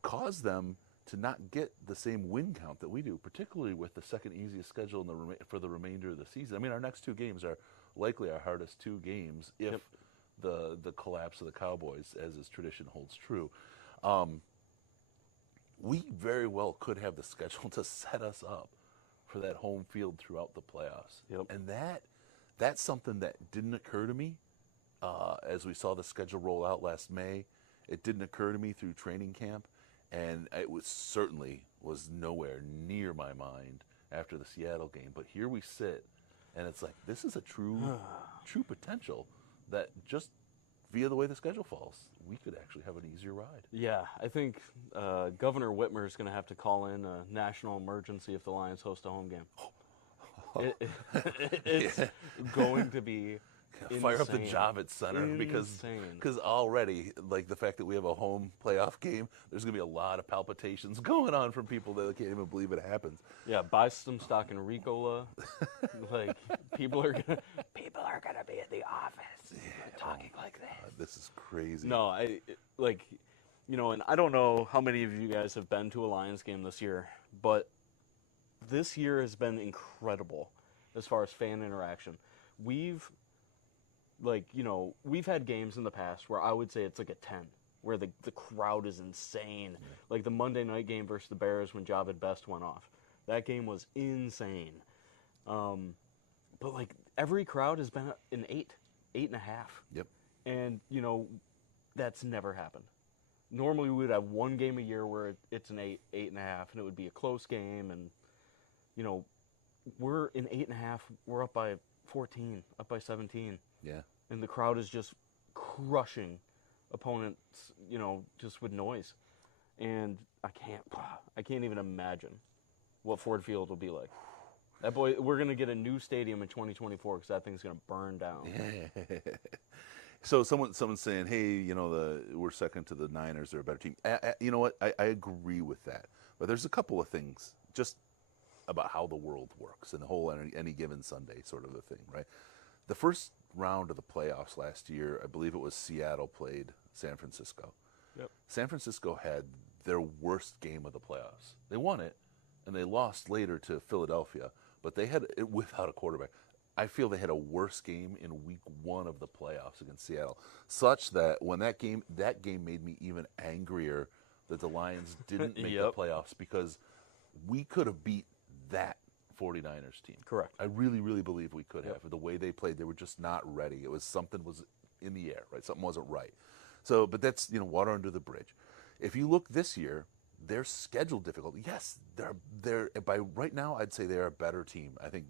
cause them to not get the same win count that we do, particularly with the second easiest schedule for the remainder of the season. I mean, our next 2 games are likely our hardest 2 games if the collapse of the Cowboys, as is tradition, holds true. We very well could have the schedule to set us up for that home field throughout the playoffs. Yep. And that's something that didn't occur to me as we saw the schedule roll out last May. It didn't occur to me through training camp, and it certainly was nowhere near my mind after the Seattle game. But here we sit, and it's like, this is a true potential that just via the way the schedule falls, we could actually have an easier ride. Yeah, I think Governor Whitmer is going to have to call in a national emergency if the Lions host a home game. It's going to be Fire up the Javits Center because already, like, the fact that we have a home playoff game, there's going to be a lot of palpitations going on from people that can't even believe it happens. Yeah, buy some stock in Ricola. Like, people are gonna be in the office talking like this. This is crazy. No, and I don't know how many of you guys have been to a Lions game this year, but this year has been incredible as far as fan interaction. We've had games in the past where I would say it's like a 10, where the crowd is insane. Yeah. Like the Monday night game versus the Bears when Javid Best went off. That game was insane. But like every crowd has been an 8.5. Yep. And, that's never happened. Normally we would have one game a year where it's an 8.5, and it would be a close game. And, we're in 8.5. We're up by 14, up by 17. Yeah. And the crowd is just crushing opponents, just with noise. And I can't even imagine what Ford Field will be like. We're going to get a new stadium in 2024 because that thing's going to burn down. Yeah. So someone's saying, hey, we're second to the Niners. They're a better team. You know what? I agree with that. But there's a couple of things just about how the world works and the whole any given Sunday sort of a thing, right? The first round of the playoffs last year, I believe it was Seattle played San Francisco. Yep. San Francisco had their worst game of the playoffs. They won it, and they lost later to Philadelphia, but they had it without a quarterback. I feel they had a worse game in week 1 of the playoffs against Seattle, such that when that game made me even angrier that the Lions didn't make the playoffs because we could have beat that 49ers team. Correct. I really, really believe we could have. The way they played, they were just not ready. It was something was in the air, right? Something wasn't right. So, but that's, water under the bridge. If you look this year, their schedule difficulty, yes, they're by right now, I'd say they're a better team. I think,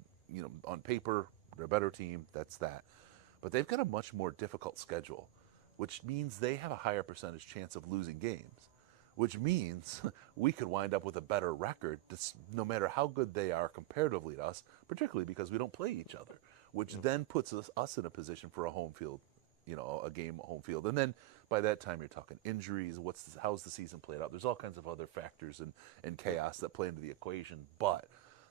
on paper, they're a better team. That's that. But they've got a much more difficult schedule, which means they have a higher percentage chance of losing games, which means we could wind up with a better record no matter how good they are comparatively to us, particularly because we don't play each other, which then puts us in a position for a home field, a game home field. And then by that time you're talking injuries, how's the season played out? There's all kinds of other factors and chaos that play into the equation, but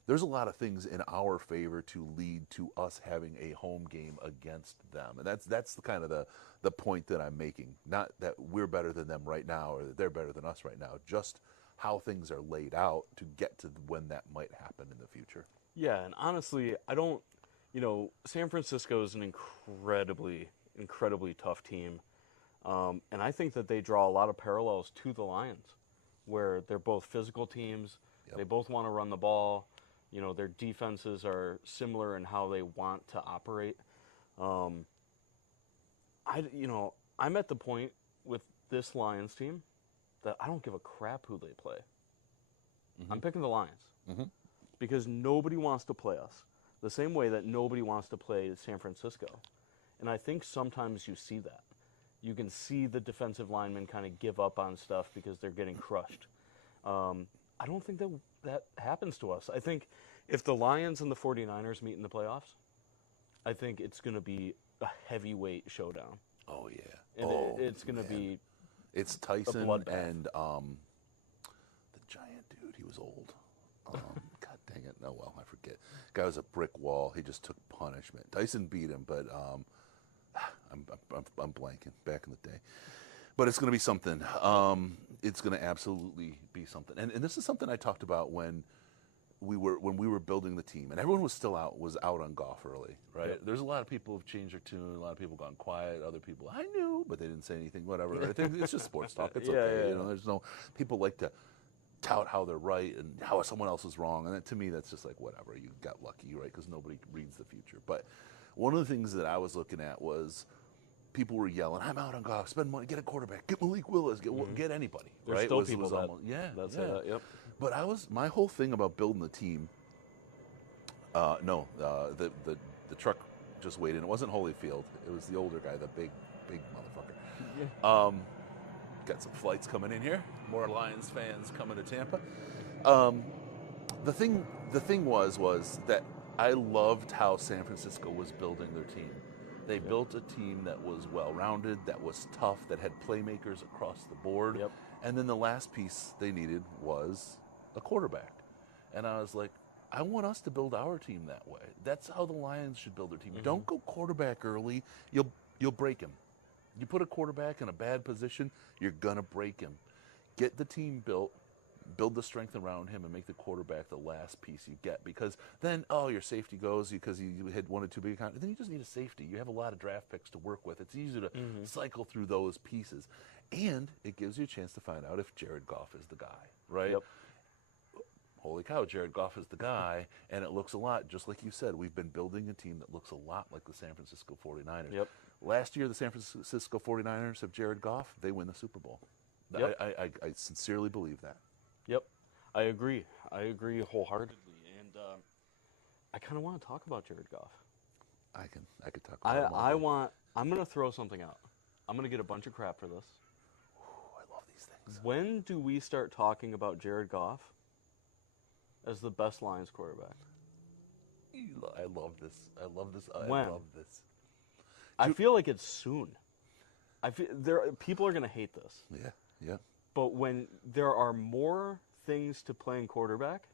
there's a lot of things in our favor to lead to us having a home game against them. And that's the kind of the point that I'm making. Not that we're better than them right now or that they're better than us right now, just how things are laid out to get to when that might happen in the future. Yeah, and honestly, San Francisco is an incredibly, incredibly tough team. And I think that they draw a lot of parallels to the Lions, where they're both physical teams. Yep. They both want to run the ball. Their defenses are similar in how they want to operate. I'm at the point with this Lions team that I don't give a crap who they play. Mm-hmm. I'm picking the Lions because nobody wants to play us the same way that nobody wants to play San Francisco. And I think sometimes you see that. You can see the defensive linemen kind of give up on stuff because they're getting crushed. I don't think that happens to us. I think if the Lions and the 49ers meet in the playoffs, I think it's going to be a heavyweight showdown. Oh, yeah. And it's going to be It's Tyson a and the giant dude. He was old. God dang it. No, well, I forget. Guy was a brick wall. He just took punishment. Tyson beat him, but I'm blanking back in the day. But it's going to be something. It's going to absolutely be something. And this is something I talked about when we were building the team, and everyone was out on Goff early, right? Yep. There's a lot of people who've changed their tune. A lot of people gone quiet. Other people I knew, but they didn't say anything. Whatever. I think it's just sports talk. It's okay. You know, there's no people like to tout how they're right and how someone else is wrong, and to me, that's just like whatever. You got lucky, right? Because nobody reads the future. But one of the things that I was looking at was people were yelling, "I'm out on Goff. Spend money, get a quarterback, get Malik Willis, get anybody." There's right? still people that almost, that's yeah. yep. But my whole thing about building the team. The truck just weighed in. It wasn't Holyfield. It was the older guy, the big motherfucker. Yeah. Got some flights coming in here. More Lions fans coming to Tampa. The thing was that I loved how San Francisco was building their team. They built a team that was well-rounded, that was tough, that had playmakers across the board. Yep. And then the last piece they needed was a quarterback. And I was like, I want us to build our team that way. That's how the Lions should build their team. Mm-hmm. Don't go quarterback early. You'll break him. You put a quarterback in a bad position, you're gonna break him. Get the team built, build the strength around him, and make the quarterback the last piece you get. Because then, your safety goes because you had one or two big accounts. Then you just need a safety. You have a lot of draft picks to work with. It's easy to cycle through those pieces, and it gives you a chance to find out if Jared Goff is the guy, right? Yep. Holy cow, Jared Goff is the guy, and it looks a lot, just like you said, we've been building a team that looks a lot like the San Francisco 49ers. Yep. Last year, the San Francisco 49ers have Jared Goff, they win the Super Bowl. Yep. I sincerely believe that. Yep. I agree wholeheartedly, and I kind of want to talk about Jared Goff. I could talk about him all day. I'm going to throw something out. I'm going to get a bunch of crap for this. Ooh, I love these things. When do we start talking about Jared Goff as the best Lions quarterback? I love this. When? I love this. I feel like it's soon. People are going to hate this. Yeah. But when there are more things to playing quarterback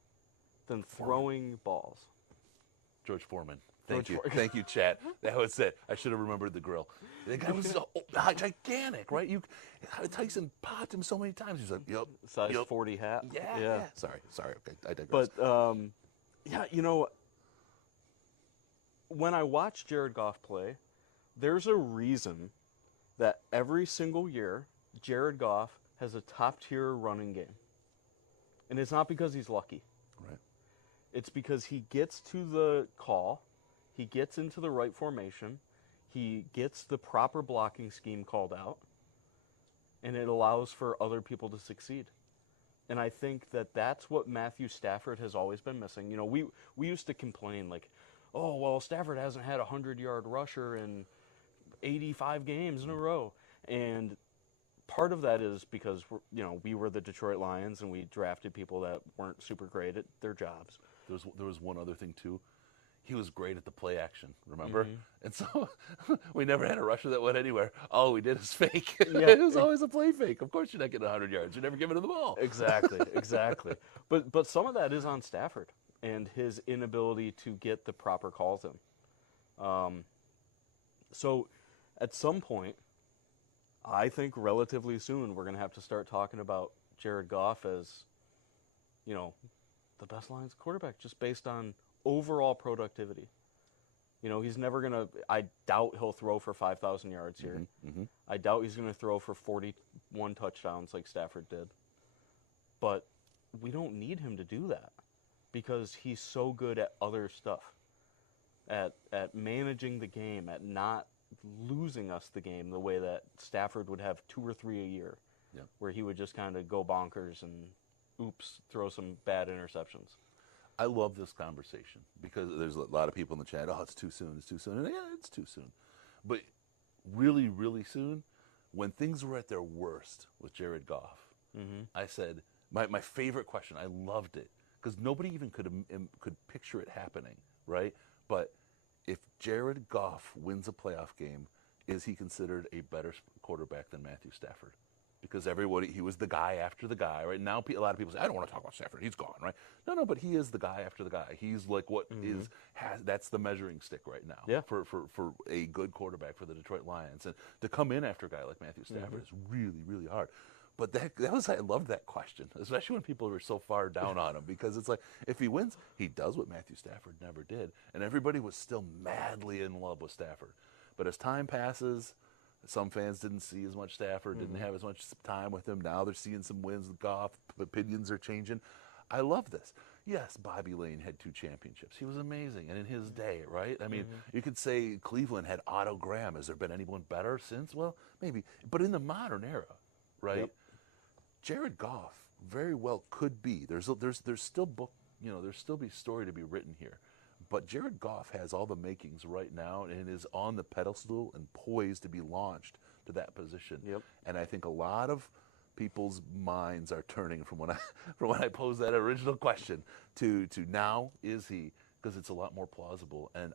than throwing balls. George Foreman. Thank you, Chad. That was it. I should have remembered the grill. The guy was so gigantic, right? Tyson popped him so many times. He's like, yep. Size 40 hat. Yeah. Sorry. Okay, I digress. But, when I watch Jared Goff play, there's a reason that every single year Jared Goff has a top-tier running game. And it's not because he's lucky. Right. It's because he gets to the call, he gets into the right formation, he gets the proper blocking scheme called out, and it allows for other people to succeed. And I think that that's what Matthew Stafford has always been missing. You know, we used to complain like, oh, well, Stafford hasn't had a 100-yard rusher in 85 games in a row. And part of that is because, we were the Detroit Lions and we drafted people that weren't super great at their jobs. There was one other thing, too. He was great at the play action, remember? Mm-hmm. And so we never had a rusher that went anywhere. All we did is fake. Yeah. It was always a play fake. Of course you're not getting 100 yards. You're never giving him the ball. Exactly. But some of that is on Stafford and his inability to get the proper calls in. So at some point, I think relatively soon, we're going to have to start talking about Jared Goff as, the best Lions quarterback, just based on overall productivity. He's never going to, I doubt he'll throw for 5,000 yards here. Mm-hmm. I doubt he's going to throw for 41 touchdowns like Stafford did. But we don't need him to do that because he's so good at other stuff, at managing the game, at not losing us the game the way that Stafford would have 2 or 3 a year, where he would just kind of go bonkers and throw some bad interceptions. I love this conversation because there's a lot of people in the chat, it's too soon. And yeah, it's too soon. But really, really soon, when things were at their worst with Jared Goff, I said, my favorite question, I loved it, because nobody even could picture it happening, right? But if Jared Goff wins a playoff game, is he considered a better quarterback than Matthew Stafford? because everybody, he was the guy after the guy, right? Now a lot of people say, I don't want to talk about Stafford. He's gone, right? No, but he is the guy after the guy. He's like that's the measuring stick right now for a good quarterback for the Detroit Lions. And to come in after a guy like Matthew Stafford is really, really hard. But I loved that question, especially when people were so far down on him, because it's like, if he wins, he does what Matthew Stafford never did. And everybody was still madly in love with Stafford. But as time passes, some fans didn't see as much Stafford, didn't have as much time with him. Now they're seeing some wins with Goff. Opinions are changing. I love this. Yes, Bobby Lane had 2 championships. He was amazing, and in his day, right? I mean, you could say Cleveland had Otto Graham. Has there been anyone better since? Well, maybe. But in the modern era, right? Yep. Jared Goff very well could be. There's still there's still be story to be written here. But Jared Goff has all the makings right now and is on the pedestal and poised to be launched to that position. Yep. And I think a lot of people's minds are turning from when I posed that original question to now, is he? Because it's a lot more plausible. And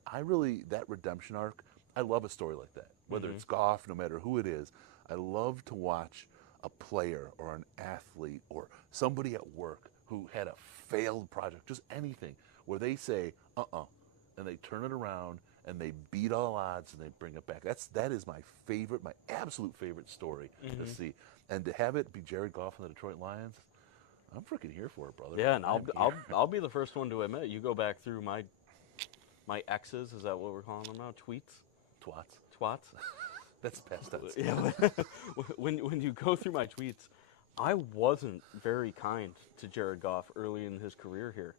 that redemption arc, I love a story like that. Whether it's Goff, no matter who it is, I love to watch a player or an athlete or somebody at work who had a failed project, just anything, where they say, and they turn it around and they beat all odds and they bring it back. That is my absolute favorite story to see. And to have it be Jared Goff and the Detroit Lions, I'm freaking here for it, brother. Yeah, and I'll be the first one to admit, you go back through my X's, is that what we're calling them now? Tweets? Twats? That's past tense. Yeah, when you go through my tweets, I wasn't very kind to Jared Goff early in his career here.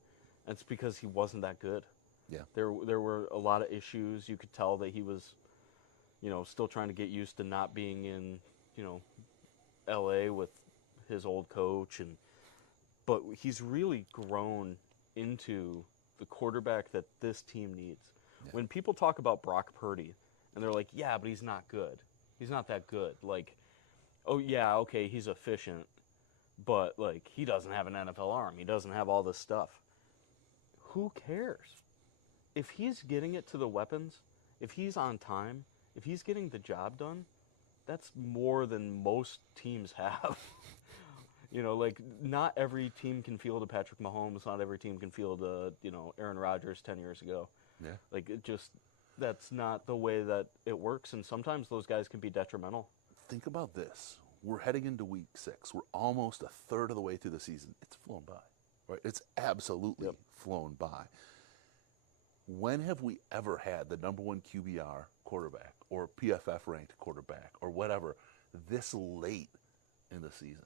That's because he wasn't that good. Yeah. There were a lot of issues. You could tell that he was, still trying to get used to not being in, L.A. with his old coach, but he's really grown into the quarterback that this team needs. Yeah. When people talk about Brock Purdy, and they're like, yeah, but he's not good. He's not that good. Like, oh, yeah, okay, he's efficient, but, like, he doesn't have an NFL arm. He doesn't have all this stuff. Who cares? If he's getting it to the weapons, if he's on time, if he's getting the job done, that's more than most teams have. Like, not every team can field a Patrick Mahomes. Not every team can field a, Aaron Rodgers 10 years ago. Yeah. Like, that's not the way that it works, and sometimes those guys can be detrimental. Think about this. We're heading into week 6. We're almost a third of the way through the season. It's flown by, right? It's absolutely flown by. When have we ever had the number 1 QBR quarterback or PFF ranked quarterback or whatever this late in the season?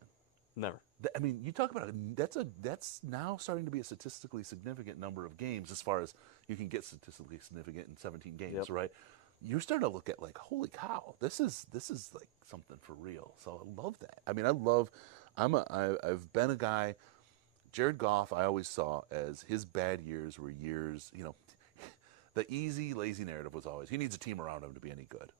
Never. I mean, you talk about it. That's now starting to be a statistically significant number of games, as far as you can get statistically significant in 17 games, right? You're starting to look at, like, holy cow, this is like something for real. So I love that. I mean, I've been a guy. Jared Goff, I always saw as his bad years were years. The easy, lazy narrative was always he needs a team around him to be any good,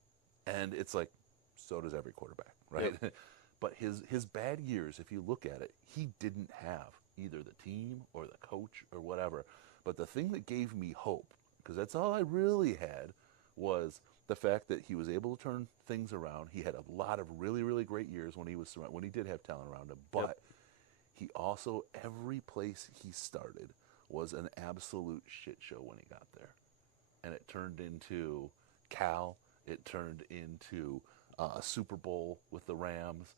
and it's like so does every quarterback, right? Yep. But his bad years, if you look at it, he didn't have either the team or the coach or whatever. But the thing that gave me hope, because that's all I really had, was the fact that he was able to turn things around. He had a lot of really, really great years when he did have talent around him. But he also, every place he started was an absolute shit show when he got there. And it turned into Cal. It turned into a Super Bowl with the Rams.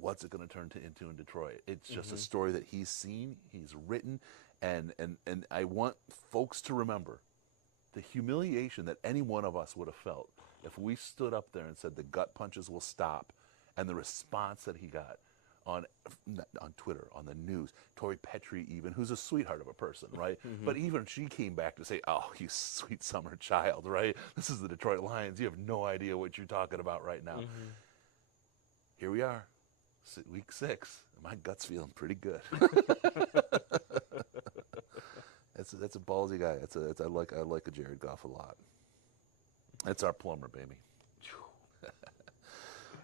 What's it going to turn into in Detroit? It's just a story that he's seen, he's written, and I want folks to remember the humiliation that any one of us would have felt if we stood up there and said the gut punches will stop, and the response that he got on Twitter, on the news, Tori Petrie even, who's a sweetheart of a person, right? But even she came back to say, oh, you sweet summer child, right? This is the Detroit Lions. You have no idea what you're talking about right now. Here we are, week 6. My gut's feeling pretty good. That's a ballsy guy. I like a Jared Goff a lot. That's our plumber, baby.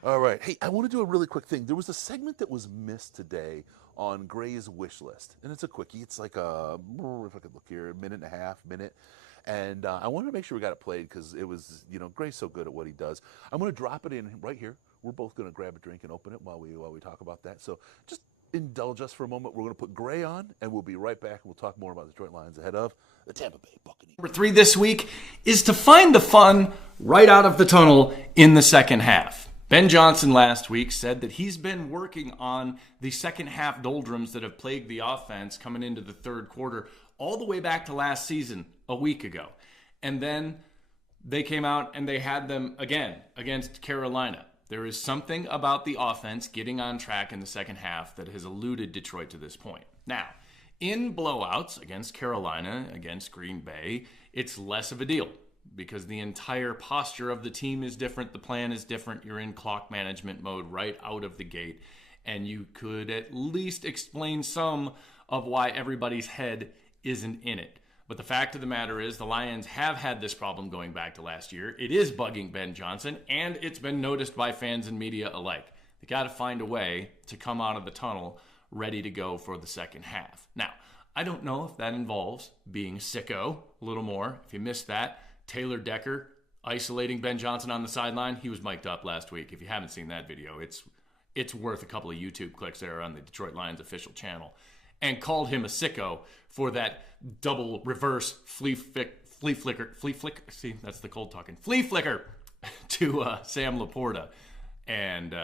All right. Hey, I want to do a really quick thing. There was a segment that was missed today on Gray's wish list, and it's a quickie. It's like if I could look here, a minute and a half. And I wanted to make sure we got it played because it was, Gray's so good at what he does. I'm going to drop it in right here. We're both going to grab a drink and open it while we talk about that. So just indulge us for a moment. We're going to put Gray on, and we'll be right back. We'll talk more about the Detroit Lions ahead of the Tampa Bay Buccaneers. Number 3 this week is to find the fun right out of the tunnel in the second half. Ben Johnson last week said that he's been working on the second half doldrums that have plagued the offense coming into the third quarter all the way back to last season a week ago. And then they came out and they had them again against Carolina. There is something about the offense getting on track in the second half that has eluded Detroit to this point. Now, in blowouts against Carolina, against Green Bay, it's less of a deal because the entire posture of the team is different. The plan is different. You're in clock management mode right out of the gate. And you could at least explain some of why everybody's head isn't in it. But the fact of the matter is the Lions have had this problem going back to last year. It is bugging Ben Johnson, and it's been noticed by fans and media alike. They got to find a way to come out of the tunnel ready to go for the second half. Now, I don't know if that involves being sicko a little more. If you missed that, Taylor Decker isolating Ben Johnson on the sideline. He was mic'd up last week. If you haven't seen that video, it's worth a couple of YouTube clicks there on the Detroit Lions official channel. And called him a sicko for that double reverse flea flicker, see, that's the cold talking, flea flicker to Sam Laporta. And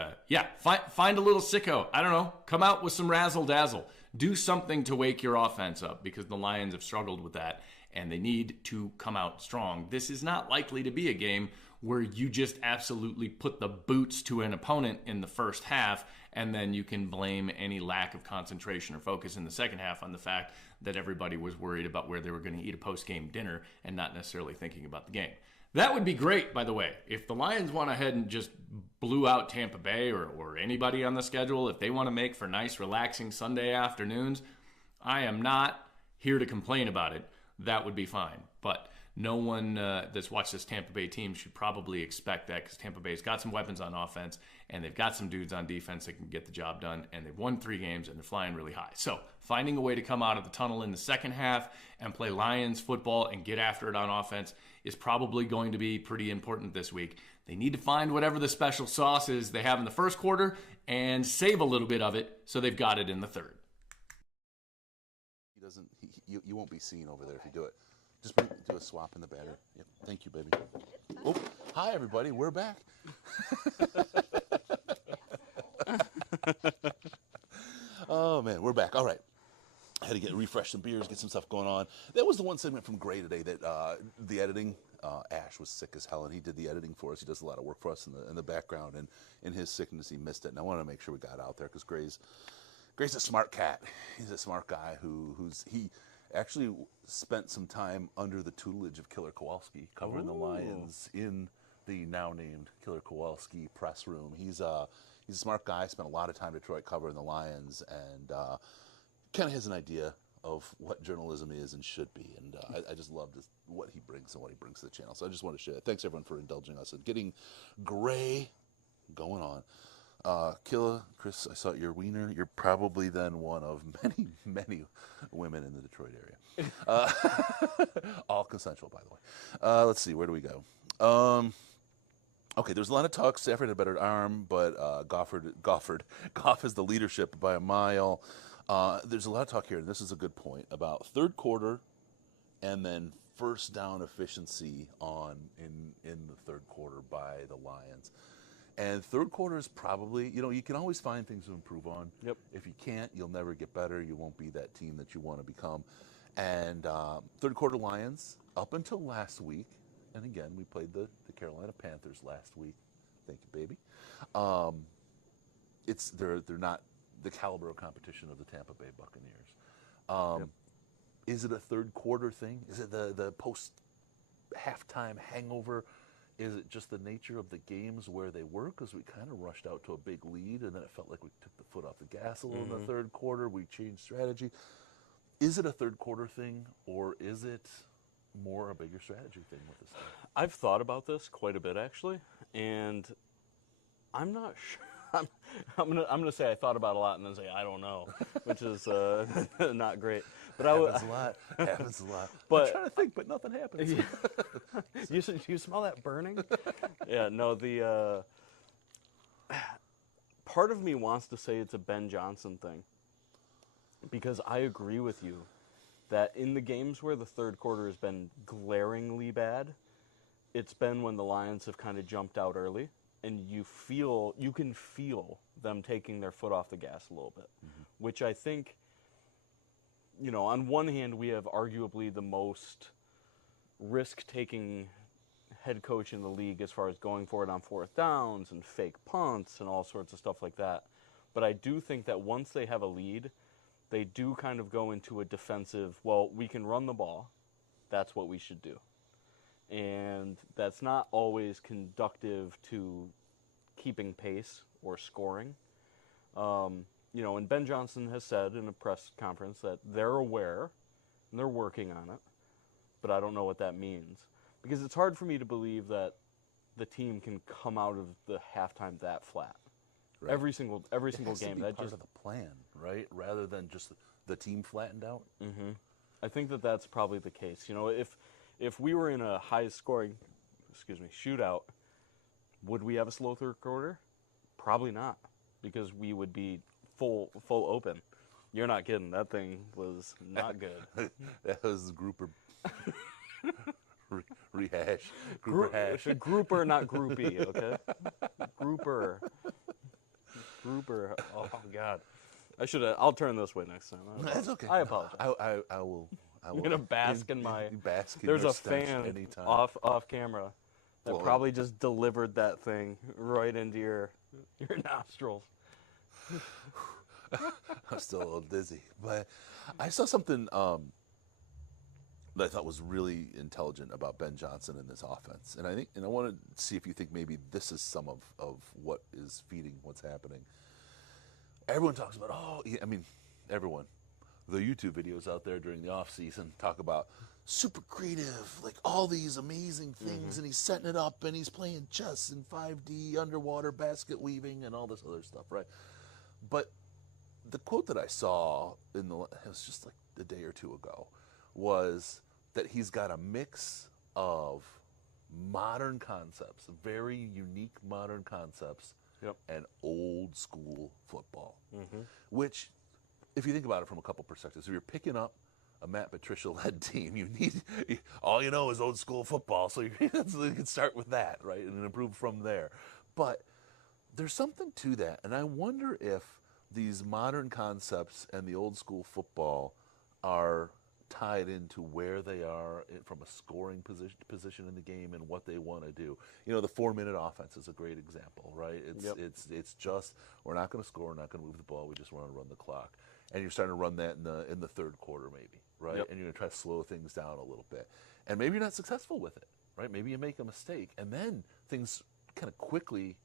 find a little sicko. I don't know, come out with some razzle dazzle. Do something to wake your offense up because the Lions have struggled with that and they need to come out strong. This is not likely to be a game where you just absolutely put the boots to an opponent in the first half and then you can blame any lack of concentration or focus in the second half on the fact that everybody was worried about where they were going to eat a post-game dinner and not necessarily thinking about the game. That would be great, by the way. If the Lions went ahead and just blew out Tampa Bay or anybody on the schedule, if they want to make for nice, relaxing Sunday afternoons, I am not here to complain about it. That would be fine. But no one that's watched this Tampa Bay team should probably expect that because Tampa Bay's got some weapons on offense and they've got some dudes on defense that can get the job done, and they've won 3 games and they're flying really high. So finding a way to come out of the tunnel in the second half and play Lions football and get after it on offense is probably going to be pretty important this week. They need to find whatever the special sauce is they have in the first quarter and save a little bit of it so they've got it in the third. You won't be seen over there if you do it. Just do a swap in the batter. Yep. Thank you, baby. Oh, hi, everybody. We're back. Oh, man. We're back. All right. I had to refresh some beers, get some stuff going on. That was the one segment from Gray today that the editing, Ash was sick as hell, and he did the editing for us. He does a lot of work for us in the background, and in his sickness, he missed it. And I wanted to make sure we got out there because Gray's a smart cat. He's a smart guy he actually spent some time under the tutelage of Killer Kowalski covering the Lions in the now named Killer Kowalski press room. He's a smart guy, spent a lot of time in Detroit covering the Lions, and kind of has an idea of what journalism is and should be. And I just love what he brings and what he brings to the channel. So I just want to share it. Thanks, everyone, for indulging us and getting Gray going on. Killa, Chris, I saw your wiener. You're probably then one of many, many women in the Detroit area. All consensual, by the way. Let's see, where do we go? Okay, there's a lot of talk. Stafford had a better arm, but Goff has the leadership by a mile. There's a lot of talk here, and this is a good point, about third quarter and then first down efficiency in the third quarter by the Lions. And third quarter is probably, you can always find things to improve on. Yep. If you can't, you'll never get better. You won't be that team that you want to become. And third quarter Lions, up until last week, and again, we played the Carolina Panthers last week. Thank you, baby. They're not the caliber of competition of the Tampa Bay Buccaneers. Yep. Is it a third quarter thing? Is it the post halftime hangover? Is it just the nature of the games where they were? Because we kind of rushed out to a big lead, and then it felt like we took the foot off the gas a little in the third quarter. We changed strategy. Is it a third quarter thing, or is it more a bigger strategy thing with this thing? I've thought about this quite a bit, actually, and I'm not sure. I'm gonna say I thought about it a lot and then say I don't know, which is not great. But I happens a lot. Happens a lot. But- I'm trying to think, but nothing happens. you smell that burning? Yeah, no, the part of me wants to say it's a Ben Johnson thing, because I agree with you that in the games where the third quarter has been glaringly bad, it's been when the Lions have kind of jumped out early, and you can feel them taking their foot off the gas a little bit, which I think, on one hand, we have arguably the most risk-taking head coach in the league as far as going for it on fourth downs and fake punts and all sorts of stuff like that. But I do think that once they have a lead, they do kind of go into a defensive, well, we can run the ball. That's what we should do. And that's not always conductive to keeping pace or scoring. And Ben Johnson has said in a press conference that they're aware and they're working on it, but I don't know what that means. Because it's hard for me to believe that the team can come out of the halftime that flat. Right. Every single It game. has to be That part just of the plan, right? Rather than just the team flattened out. I think that's probably the case. If we were in a high scoring, shootout, would we have a slow third quarter? Probably not, because we would be full open. You're not kidding. That thing was not good. That was grouper rehash. Grouper hash. Grouper, not groupie. Okay. Grouper. Oh God. I'll turn this way next time. That's okay. I apologize. I will. I'm gonna bask in my. Bask in There's your a stench fan anytime. off camera that Blowing. probably just delivered that thing right into your nostrils. I'm still a little dizzy, but I saw something that I thought was really intelligent about Ben Johnson and this offense, and I want to see if you think maybe this is some of what is feeding what's happening. Everyone talks about everyone. The YouTube videos out there during the off season talk about super creative, like all these amazing things, and he's setting it up, and he's playing chess in 5D, underwater basket weaving, and all this other stuff, right? But the quote that I saw it was just like a day or two ago, was that he's got a mix of modern concepts, very unique modern concepts, and old school football, which, if you think about it from a couple perspectives, if you're picking up a Matt Patricia-led team, all you know is old school football, so you can start with that, right, and improve from there. But there's something to that, and I wonder if these modern concepts and the old school football are tied into where they are from a scoring position in the game and what they want to do. The 4-minute offense is a great example, right? It's just, we're not going to score, we're not going to move the ball, we just want to run the clock. And you're starting to run that in the third quarter maybe, right? And you're going to try to slow things down a little bit. And maybe you're not successful with it, right? Maybe you make a mistake, and then things kind of quickly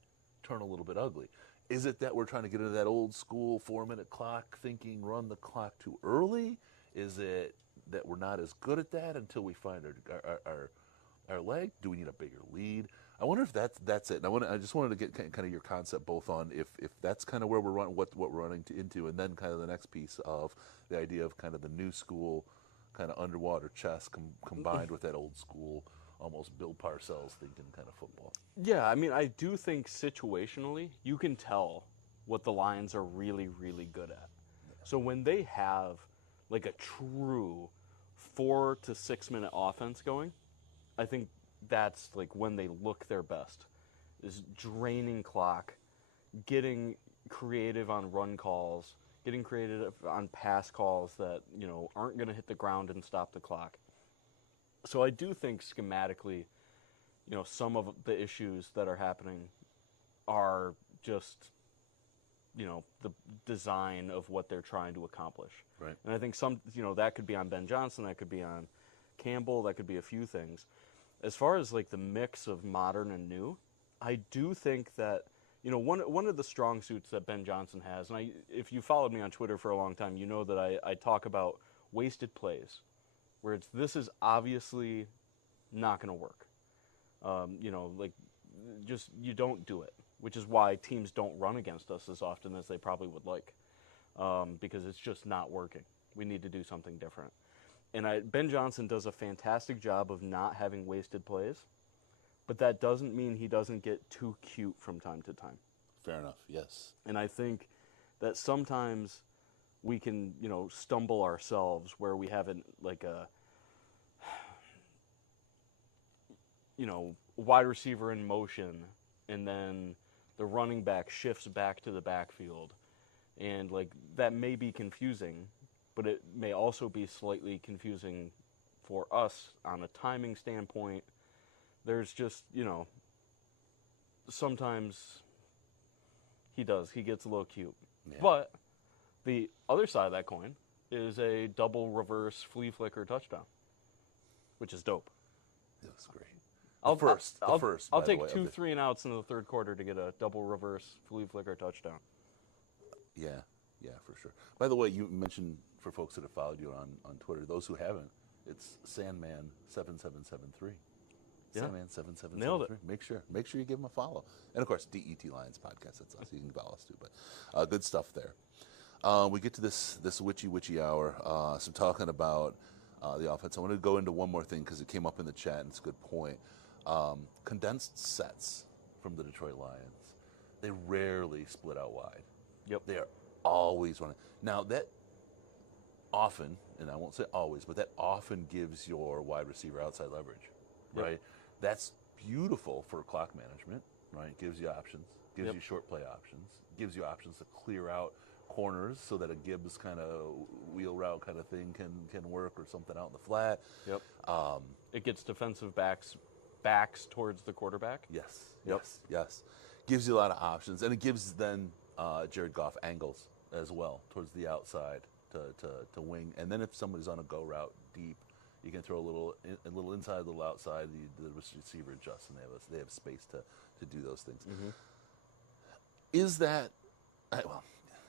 turn a little bit ugly. Is it that we're trying to get into that old school 4-minute clock thinking, run the clock too early? Is it that we're not as good at that until we find our leg? Do we need a bigger lead? I wonder if that's it. And I just wanted to get kind of your concept both on if that's kind of where we're running, what we're running into, and then kind of the next piece of the idea of kind of the new school kind of underwater chess combined with that old school almost Bill Parcells thinking kind of football. Yeah, I mean, I do think situationally you can tell what the Lions are really, really good at. So when they have like a true 4 to 6 minute offense going, I think that's like when they look their best, is draining clock, getting creative on run calls, getting creative on pass calls that, aren't going to hit the ground and stop the clock. So I do think schematically, some of the issues that are happening are just, the design of what they're trying to accomplish. Right. And I think that could be on Ben Johnson, that could be on Campbell, that could be a few things. As far as like the mix of modern and new, I do think that, one of the strong suits that Ben Johnson has, and if you followed me on Twitter for a long time, you know that I talk about wasted plays, where this is obviously not going to work. You don't do it, which is why teams don't run against us as often as they probably would like, because it's just not working. We need to do something different. And Ben Johnson does a fantastic job of not having wasted plays, but that doesn't mean he doesn't get too cute from time to time. Fair enough. Yes. And I think that sometimes we can, stumble ourselves where we haven't like a, wide receiver in motion, and then the running back shifts back to the backfield. And like that may be confusing, but it may also be slightly confusing for us on a timing standpoint. There's just, sometimes he gets a little cute. Yeah. But the other side of that coin is a double reverse flea flicker touchdown, which is dope. It was great. I'll I'll take 2 3 and outs in the third quarter to get a double reverse flea flicker touchdown. Yeah, for sure. By the way, you mentioned for folks that have followed you on Twitter, those who haven't, it's Sandman 7773. Yeah. Sandman 7773. Nailed it. Make sure you give him a follow. And of course, DET Lions podcast. That's us. You can follow us too. But good stuff there. We get to this witchy hour. Some talking about the offense. I want to go into one more thing because it came up in the chat and it's a good point. Condensed sets from the Detroit Lions. They rarely split out wide. Yep. They are always running. Now, that often, and I won't say always, but that often gives your wide receiver outside leverage, Yep. right? That's beautiful for clock management, right? Gives you options, gives Yep. you short play options, gives you options to clear out corners so that a Gibbs kind of wheel route kind of thing can work, or something out in the flat. Yep. It gets defensive backs towards the quarterback. Yes. Yep. Yes. Gives you a lot of options, and it gives then Jared Goff angles as well towards the outside to wing. And then if somebody's on a go route deep, you can throw a little inside, a little outside. The receiver adjusts, and they have space to do those things. Mm-hmm. Is that well?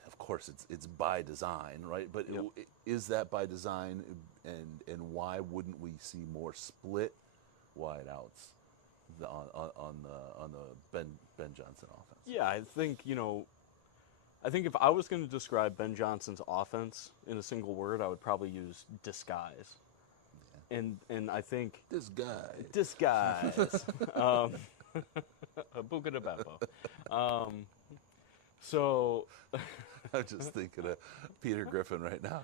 Of course, it's by design, right? But Yep. is that by design, and why wouldn't we see more split wide outs on the Ben Johnson offense? Yeah, I think if I was going to describe Ben Johnson's offense in a single word, I would probably use disguise. Yeah. And I think Disguise. Buca de Beppo. So I'm just thinking of Peter Griffin right now.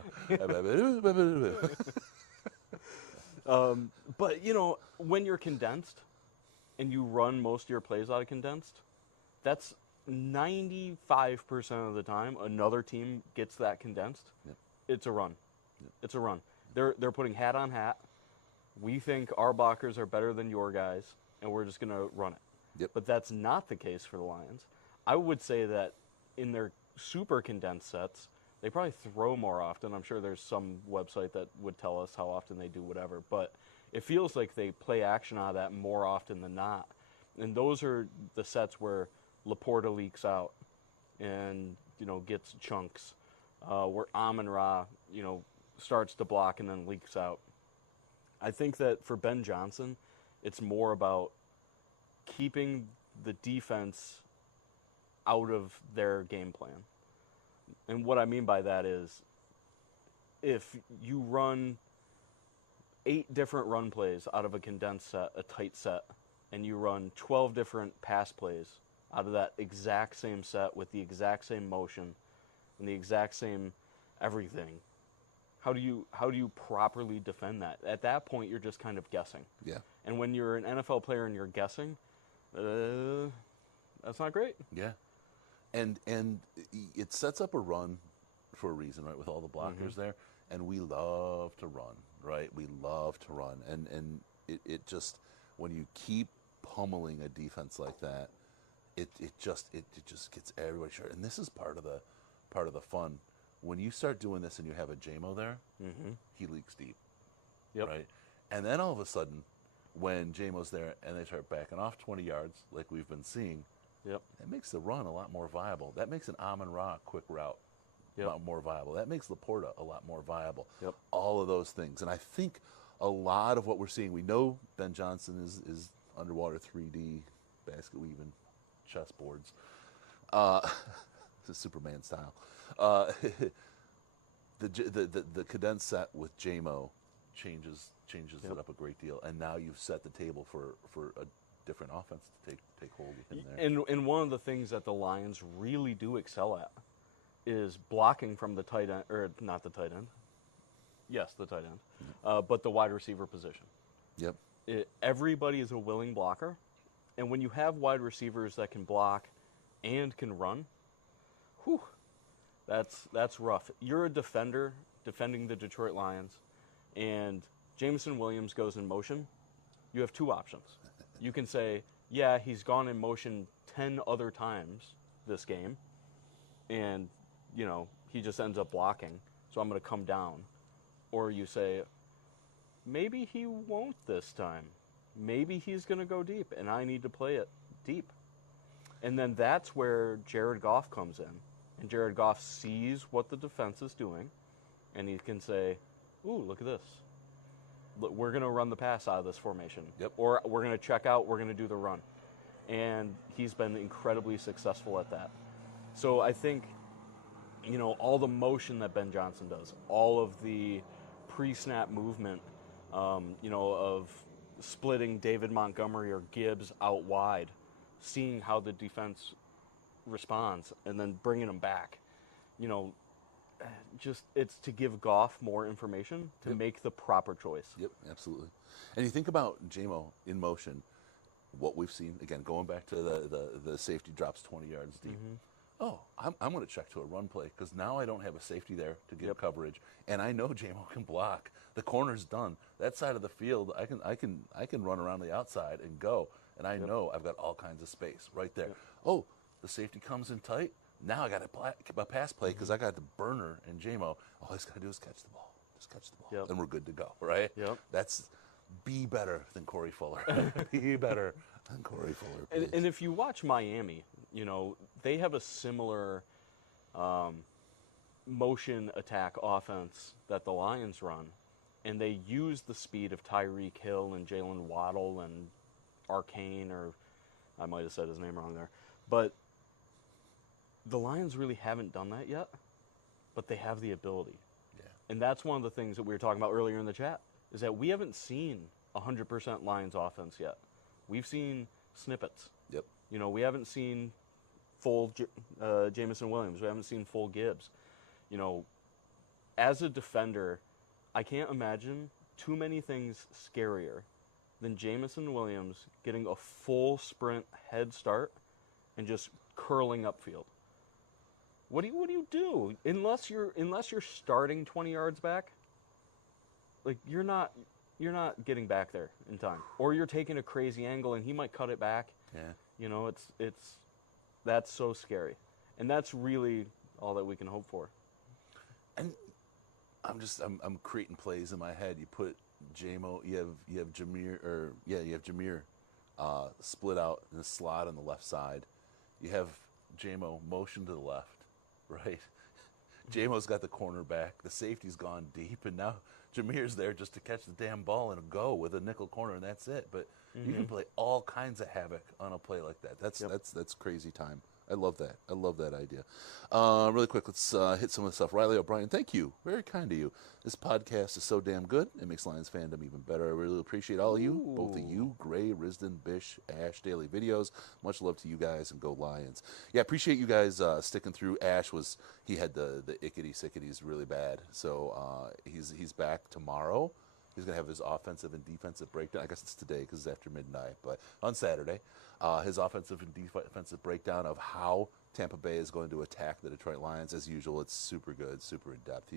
But when you're condensed and you run most of your plays out of condensed, that's 95% of the time another team gets that condensed. Yep. It's a run. Yep. It's a run. They're putting hat on hat. We think our blockers are better than your guys, and we're just going to run it. Yep. But that's not the case for the Lions. I would say that in their super condensed sets, they probably throw more often. I'm sure there's some website that would tell us how often they do whatever, but it feels like they play action out of that more often than not. And those are the sets where Laporta leaks out and gets chunks, where Amon-Ra starts to block and then leaks out. I think that for Ben Johnson, it's more about keeping the defense out of their game plan. And what I mean by that is, if you run 8 different run plays out of a condensed set, a tight set, and you run 12 different pass plays out of that exact same set with the exact same motion and the exact same everything, how do you properly defend that? At that point, you're just kind of guessing. Yeah. And when you're an NFL player and you're guessing, that's not great. Yeah. And it sets up a run for a reason, right? With all the blockers there, and we love to run, right? We love to run, and it just, when you keep pummeling a defense like that, it just gets everybody short. And this is part of the fun. When you start doing this and you have a JMO there, he leaks deep, Yep. right? And then all of a sudden, when JMO's there and they start backing off 20 yards, like we've been seeing, Yep. that makes the run a lot more viable. That makes an Amon-Ra quick route a Yep. lot more viable. That makes Laporta a lot more viable. Yep. All of those things. And I think a lot of what we're seeing, we know Ben Johnson is underwater 3D basket weaving chessboards. It's Superman style. the condensed set with JMO changes it up a great deal, and now you've set the table for a different offense to take hold within there. And one of the things that the Lions really do excel at is blocking from the tight end, or not the tight end. Yes, the tight end, but the wide receiver position. Yep. Everybody is a willing blocker, and when you have wide receivers that can block and can run, whew, that's rough. You're a defender defending the Detroit Lions, and Jameson Williams goes in motion. You have two options. You can say, yeah, he's gone in motion 10 other times this game, and, he just ends up blocking, so I'm going to come down. Or you say, maybe he won't this time. Maybe he's going to go deep, and I need to play it deep. And then that's where Jared Goff comes in. And Jared Goff sees what the defense is doing, and he can say, ooh, look at this. Look, we're going to run the pass out of this formation. Yep. Or we're going to check out, we're going to do the run. And he's been incredibly successful at that. So I think, all the motion that Ben Johnson does, all of the pre-snap movement, of splitting David Montgomery or Gibbs out wide, seeing how the defense responds, and then bringing them back. Just it's to give Goff more information to make the proper choice. Yep, absolutely. And you think about JMO in motion, what we've seen, again, going back to the safety drops 20 yards deep. Mm-hmm. Oh, I'm going to check to a run play because now I don't have a safety there to give coverage, and I know JMO can block. The corner's done. That side of the field, I can run around the outside and go, and I know I've got all kinds of space right there. Yep. Oh, the safety comes in tight. Now I got a pass play because I got the burner and JMO. All he's got to do is catch the ball. Just catch the ball, and we're good to go, right? Yep. That's be better than Corey Fuller. Be better than Corey Fuller. And if you watch Miami, they have a similar motion attack offense that the Lions run, and they use the speed of Tyreek Hill and Jalen Waddle and Arcane, or I might have said his name wrong there, but the Lions really haven't done that yet, but they have the ability. Yeah. And that's one of the things that we were talking about earlier in the chat, is that we haven't seen 100% Lions offense yet. We've seen snippets. Yep. We haven't seen full Jameson Williams. We haven't seen full Gibbs. As a defender, I can't imagine too many things scarier than Jameson Williams getting a full sprint head start and just curling upfield. What do you do? Unless you're starting 20 yards back, like you're not getting back there in time. Or you're taking a crazy angle and he might cut it back. Yeah. That's so scary. And that's really all that we can hope for. And I'm creating plays in my head. You put JMO, you have Jameer split out in the slot on the left side. You have JMO motion to the left, right? JMO's got the corner back. The safety's gone deep, and now Jameer's there just to catch the damn ball and go with a nickel corner, and that's it. But you can play all kinds of havoc on a play like that. That's crazy time. I love that. I love that idea. Really quick, let's hit some of the stuff. Riley O'Brien, thank you. Very kind of you. This podcast is so damn good. It makes Lions fandom even better. I really appreciate all of you, both of you, Gray, Risden, Bish, Ash, Daily Videos. Much love to you guys, and go Lions. Yeah, appreciate you guys sticking through. Ash he had the ickety-sicketies really bad. So he's back tomorrow. He's going to have his offensive and defensive breakdown. I guess it's today because it's after midnight, but on Saturday, his offensive and defensive breakdown of how Tampa Bay is going to attack the Detroit Lions. As usual, it's super good, super in-depth.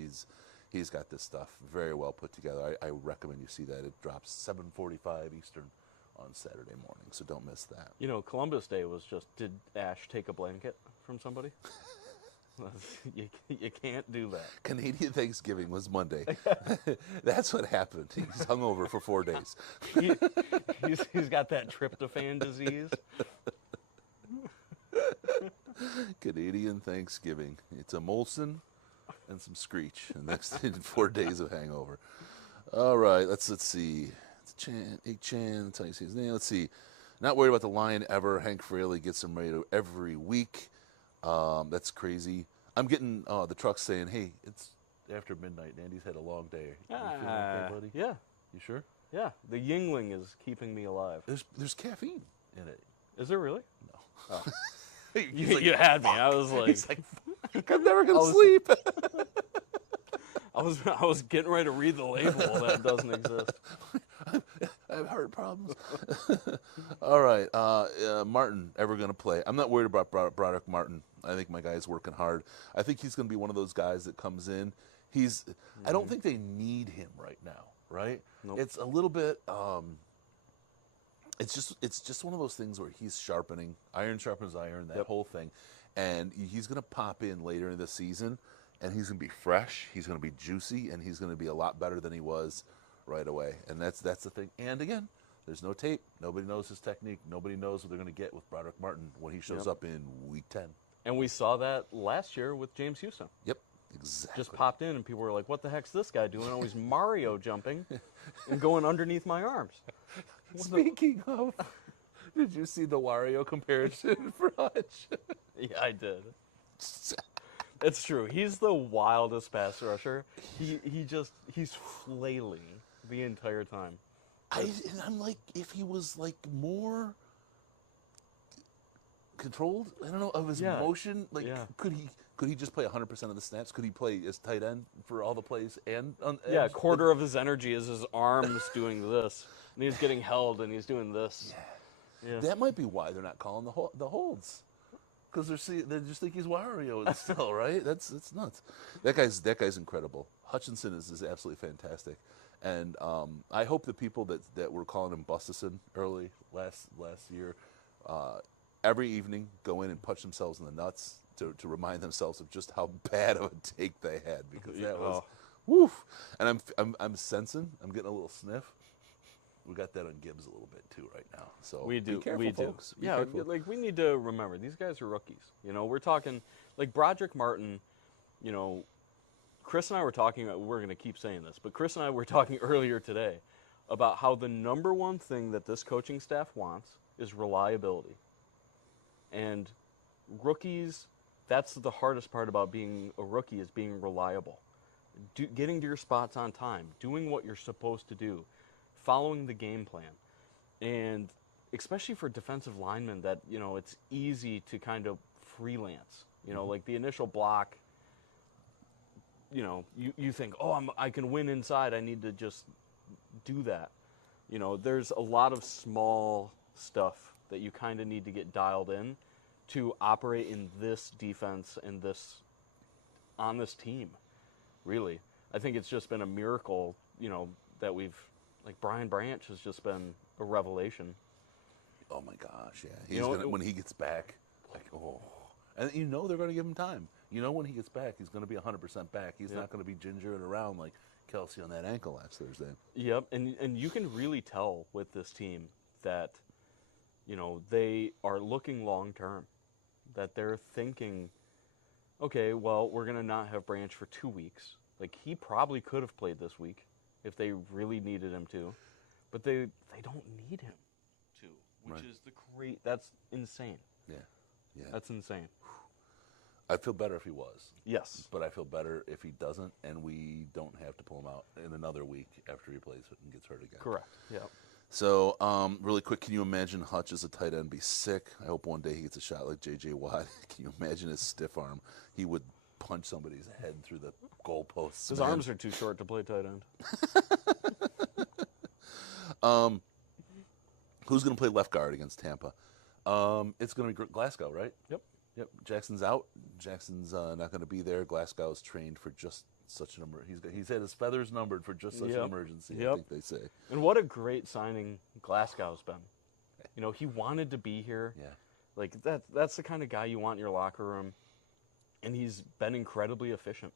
He's got this stuff very well put together. I recommend you see that. It drops 7:45 Eastern on Saturday morning, so don't miss that. Columbus Day was just, did Ash take a blanket from somebody? You can't do that. Canadian Thanksgiving was Monday. That's what happened. He's hungover for 4 days. He's got that tryptophan disease. Canadian Thanksgiving. It's a Molson and some Screech. And that's 4 days of hangover. All right, let's see. It's Chan. That's how you say his name. Let's see. Not worried about the Lion ever. Hank Fraley gets him ready every week. That's crazy. I'm getting the truck saying, hey, after midnight. Andy's had a long day. You feeling okay, buddy? Yeah, You sure? yeah. The Yingling is keeping me alive. There's caffeine in it. Is there really? No. Oh. He's You had me. I was like, he's like, "Fuck, I'm never gonna sleep. I was getting ready to read the label that doesn't exist. I have heart problems. All right, Martin ever going to play? I'm not worried about Broderick Martin. I think my guy's working hard. I think he's going to be one of those guys that comes in. I don't think they need him right now. Right? Nope. It's a little bit. It's just one of those things where he's sharpening. Iron sharpens iron. That whole thing, and he's going to pop in later in the season, and he's going to be fresh. He's going to be juicy, and he's going to be a lot better than he was right away. And that's the thing. And again, there's no tape. Nobody knows his technique. Nobody knows what they're going to get with Broderick Martin when he shows up in week 10. And we saw that last year with James Houston. Yep, exactly. Just popped in, and people were like, "What the heck's this guy doing? Always Mario jumping and going underneath my arms." Speaking of, did you see the Wario comparison for Hutch? Yeah, I did. It's true. He's the wildest pass rusher. He's flailing the entire time. And I'm like, if he was like more controlled, I don't know, of his motion, like could he just play 100% of the snaps? Could he play as tight end for all the plays and a quarter of his energy is his arms doing this, and he's getting held and he's doing this. Yeah. That might be why they're not calling the holds. Because they just think he's Wario still, right? That's nuts. That guy's incredible. Hutchinson is absolutely fantastic, and I hope the people that were calling him Bustison early last year, every evening go in and punch themselves in the nuts to remind themselves of just how bad of a take they had, because that was woof. And I'm sensing, I'm getting a little sniff. We got that on Gibbs a little bit too right now. So we do. Be careful, folks. Be careful. Like we need to remember these guys are rookies. You know, we're talking like Broderick Martin. You know, Chris and I were talking about. We're going to keep saying this, but Chris and I were talking earlier today about how the number one thing that this coaching staff wants is reliability. And rookies, that's the hardest part about being a rookie, is being reliable, getting to your spots on time, doing what you're supposed to do, following the game plan. And especially for defensive linemen, that, you know, it's easy to kind of freelance. You know, like the initial block, you know, you think, I can win inside, I need to just do that. You know, there's a lot of small stuff that you kind of need to get dialed in to operate in this defense and on this team, really. I think it's just been a miracle, you know, that like Brian Branch has just been a revelation. Oh my gosh, yeah. When he gets back, like, and you know they're going to give him time. You know when he gets back, he's going to be 100% back. He's not going to be gingering around like Kelsey on that ankle last Thursday. Yep, and you can really tell with this team that, you know, they are looking long term, that they're thinking, okay, well, we're going to not have Branch for 2 weeks. Like, he probably could have played this week if they really needed him to, but they don't need him to, which is that's insane. Yeah. That's insane. I'd feel better if he was. Yes. But I feel better if he doesn't, and we don't have to pull him out in another week after he plays it and gets hurt again. Correct. Yeah. So, really quick, can you imagine Hutch as a tight end be sick? I hope one day he gets a shot like J.J. Watt. Can you imagine his stiff arm? He would punch somebody's head through the goalposts. His arms are too short to play tight end. Who's going to play left guard against Tampa? It's going to be Glasgow, right? Yep. Jackson's out. Jackson's not going to be there. Glasgow's trained for just such an emergency. He's had his feathers numbered for just such an emergency, I think they say. And what a great signing Glasgow's been. You know, he wanted to be here. Yeah. Like, that's the kind of guy you want in your locker room. And he's been incredibly efficient.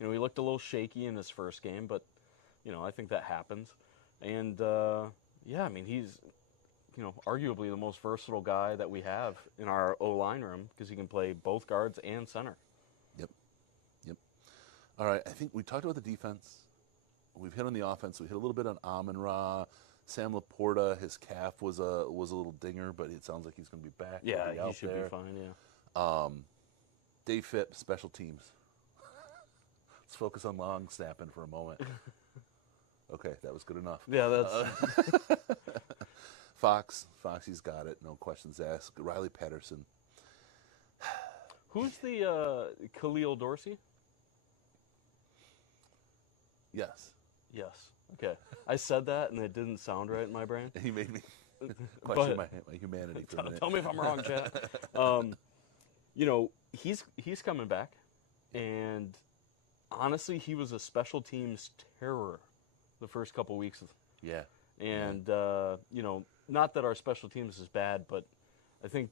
You know, he looked a little shaky in his first game, but, you know, I think that happens. And, I mean, he's, you know, arguably the most versatile guy that we have in our O-line room, because he can play both guards and center. Yep. All right, I think we talked about the defense. We've hit on the offense. We hit a little bit on Amon-Ra. Sam Laporta, his calf was a little dinger, but it sounds like he's going to be back. Yeah, he should be fine, yeah. Dave Phipp, special teams. Let's focus on long snapping for a moment. Okay, that was good enough. Yeah, that's Foxy's got it. No questions asked. Riley Patterson. who's the Khalil Dorsey? Yes. Yes. Okay. I said that and it didn't sound right in my brain. He made me question But- my humanity for a minute. Tell me if I'm wrong, Chad. He's coming back, and honestly, he was a special teams terror the first couple weeks. Yeah. And not that our special teams is bad, but I think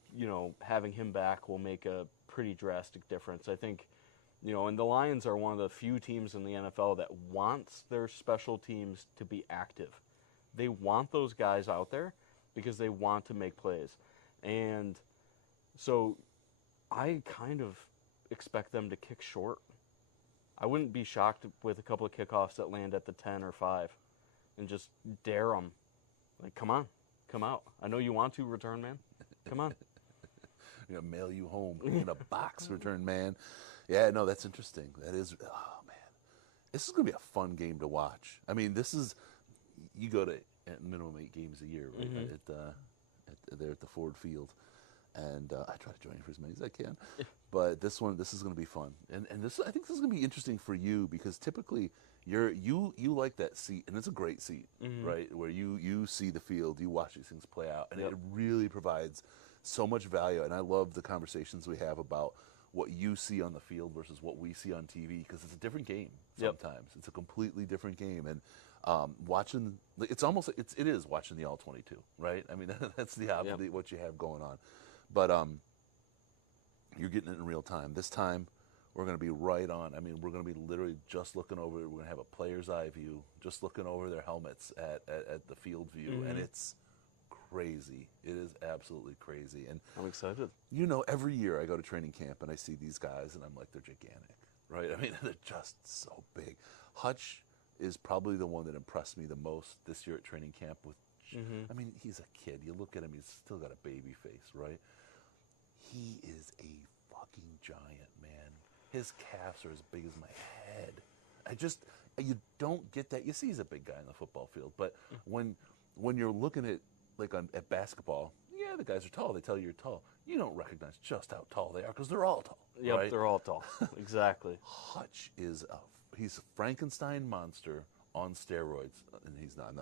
having him back will make a pretty drastic difference. I think, and the Lions are one of the few teams in the NFL that wants their special teams to be active. They want those guys out there because they want to make plays. And so I kind of expect them to kick short. I wouldn't be shocked with a couple of kickoffs that land at the 10 or 5 and just dare them. Like, come on, come out. I know you want to, return man. Come on. I'm gonna mail you home in a box, return man. Yeah, no, that's interesting. That is, oh man, this is gonna be a fun game to watch. I mean, you go to at minimum 8 games a year, right? There at the Ford Field, and I try to join for as many as I can. But this is gonna be fun, and I think this is gonna be interesting for you because typically you like that seat, and it's a great seat, right? Where you see the field, you watch these things play out, and it really provides so much value. And I love the conversations we have about what you see on the field versus what we see on TV because it's a different game. Sometimes it's a completely different game, and watching it's almost it is watching the all 22, right? I mean that's the opposite what you have going on, but you're getting it in real time. This time we're going to be right on. I mean, we're going to be literally just looking over. We're going to have a player's eye view, just looking over their helmets at the field view, and it's crazy. It is absolutely crazy. And I'm excited. Every year I go to training camp and I see these guys, and I'm like, they're gigantic, right? I mean, they're just so big. Hutch is probably the one that impressed me the most this year at training camp. I mean, he's a kid. You look at him, he's still got a baby face, right? He is a fucking giant, man. His calves are as big as my head. You don't get that. You see he's a big guy in the football field, but when you're looking at at basketball, yeah, the guys are tall. They tell you you're tall. You don't recognize just how tall they are because they're all tall. Yep, right? they're all tall. Exactly. Hutch is he's a Frankenstein monster on steroids, and he's not.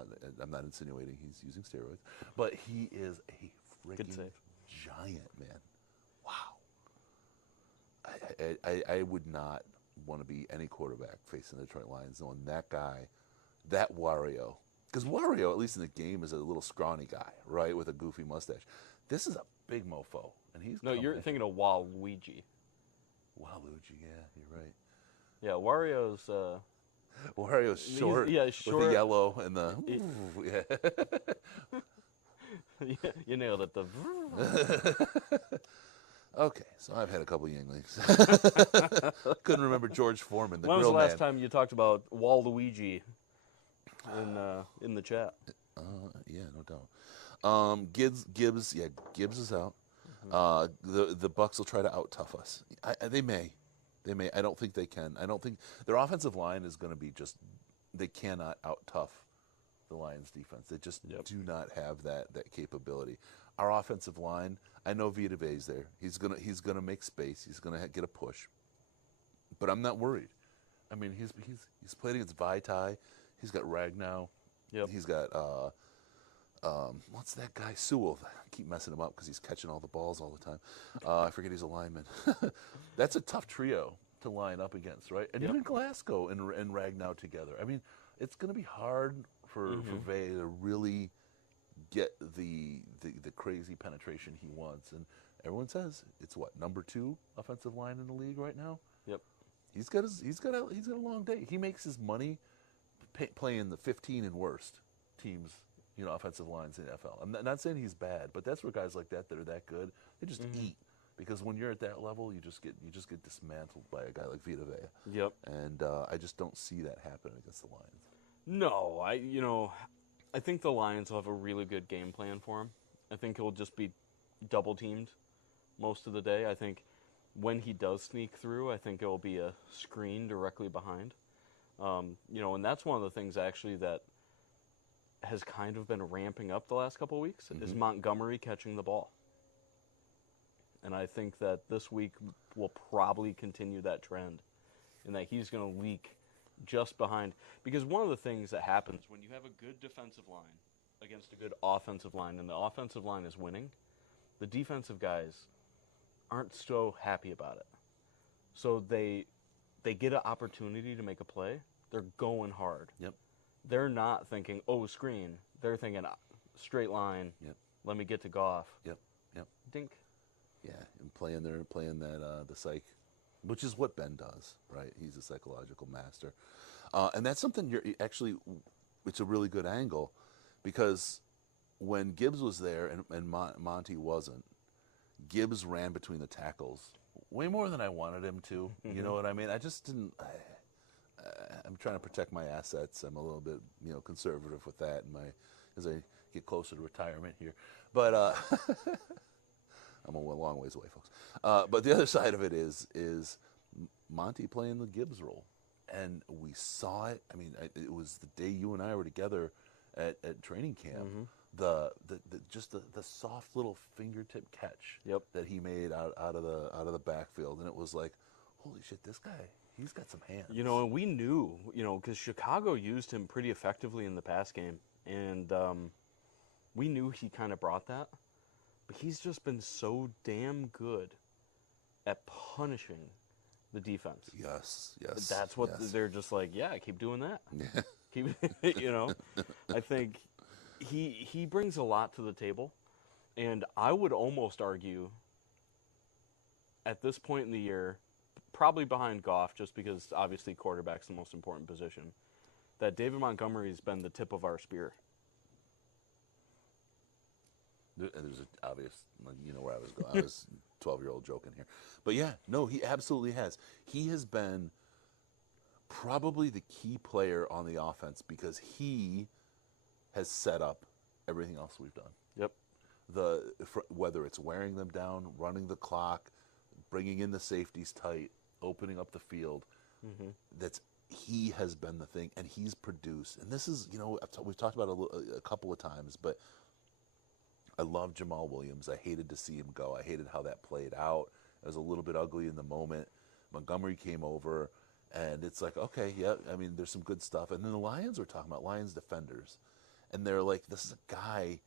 I'm not insinuating he's using steroids, but he is a freaking giant, man. Wow. I would not want to be any quarterback facing the Detroit Lions knowing that guy, that Wario. Because Wario, at least in the game, is a little scrawny guy, right, with a goofy mustache. This is a big mofo, and he's you're thinking of Waluigi. Waluigi, yeah, you're right. Yeah, Wario's short, short with the yellow and the you nailed it. Okay, so I've had a couple Yinglings. Couldn't remember George Foreman, the When was grill the last man. time you talked about Waluigi in the chat? Yeah, no doubt. Gibbs is out. The Bucs will try to out-tough us. They may. I don't think they can. I don't think their offensive line is going to be they cannot out-tough the Lions defense. They just do not have that capability. Our offensive line, I know Vita Vea's there. He's gonna make space. He's gonna get a push. But I'm not worried. I mean, he's played against Vaitai. He's got Ragnow. Yep. He's got what's that guy? Sewell. I keep messing him up because he's catching all the balls all the time. I forget he's a lineman. That's a tough trio to line up against, right? And even Glasgow and Ragnow together. I mean, it's going to be hard for Vay to really get the crazy penetration he wants. And everyone says it's number 2 offensive line in the league right now. Yep. He's got a long day. He makes his money playing the 15 and worst teams, offensive lines in the NFL. I'm not saying he's bad, but that's where guys like that are that good, they just eat. Because when you're at that level, you just get dismantled by a guy like Vita Vea. Yep. And I just don't see that happening against the Lions. No, I think the Lions will have a really good game plan for him. I think he'll just be double teamed most of the day. I think, when he does sneak through, I think it will be a screen directly behind. And that's one of the things actually that has kind of been ramping up the last couple of weeks is Montgomery catching the ball. And I think that this week will probably continue that trend and that he's going to leak just behind. Because one of the things that happens when you have a good defensive line against a good offensive line and the offensive line is winning, the defensive guys aren't so happy about it. So they get an opportunity to make a play. They're going hard. Yep. They're not thinking, screen. They're thinking, straight line. Yep. Let me get to Goff. Yep. Dink. Yeah, and playing that the psych, which is what Ben does, right? He's a psychological master, and that's something it's a really good angle, because when Gibbs was there and Monty wasn't, Gibbs ran between the tackles way more than I wanted him to. You know what I mean? I just didn't. I'm trying to protect my assets. I'm a little bit, conservative with that as I get closer to retirement here. But I'm a long ways away, folks. But the other side of it is Monty playing the Gibbs role, and we saw it. I mean, it was the day you and I were together at training camp. The soft little fingertip catch that he made out of the backfield, and it was like, holy shit, this guy, he's got some hands. And we knew, because Chicago used him pretty effectively in the pass game, and we knew he kind of brought that. But he's just been so damn good at punishing the defense. Yes. That's what they're just like, yeah, keep doing that. Yeah. Keep, I think he brings a lot to the table. And I would almost argue at this point in the year, probably behind Goff, just because obviously quarterback's the most important position, that David Montgomery's been the tip of our spear. There's an obvious, where I was going. I was 12-year-old joking here. But yeah, no, he absolutely has. He has been probably the key player on the offense because he has set up everything else we've done. Yep. Whether it's wearing them down, running the clock, bringing in the safeties tight, opening up the field, he has been the thing, and he's produced. And this is, we've talked about it a couple of times, but I love Jamal Williams. I hated to see him go. I hated how that played out. It was a little bit ugly in the moment. Montgomery came over, and it's like, okay, yeah, I mean, there's some good stuff. And then the Lions were talking about Lions defenders, and they're like, this is a guy,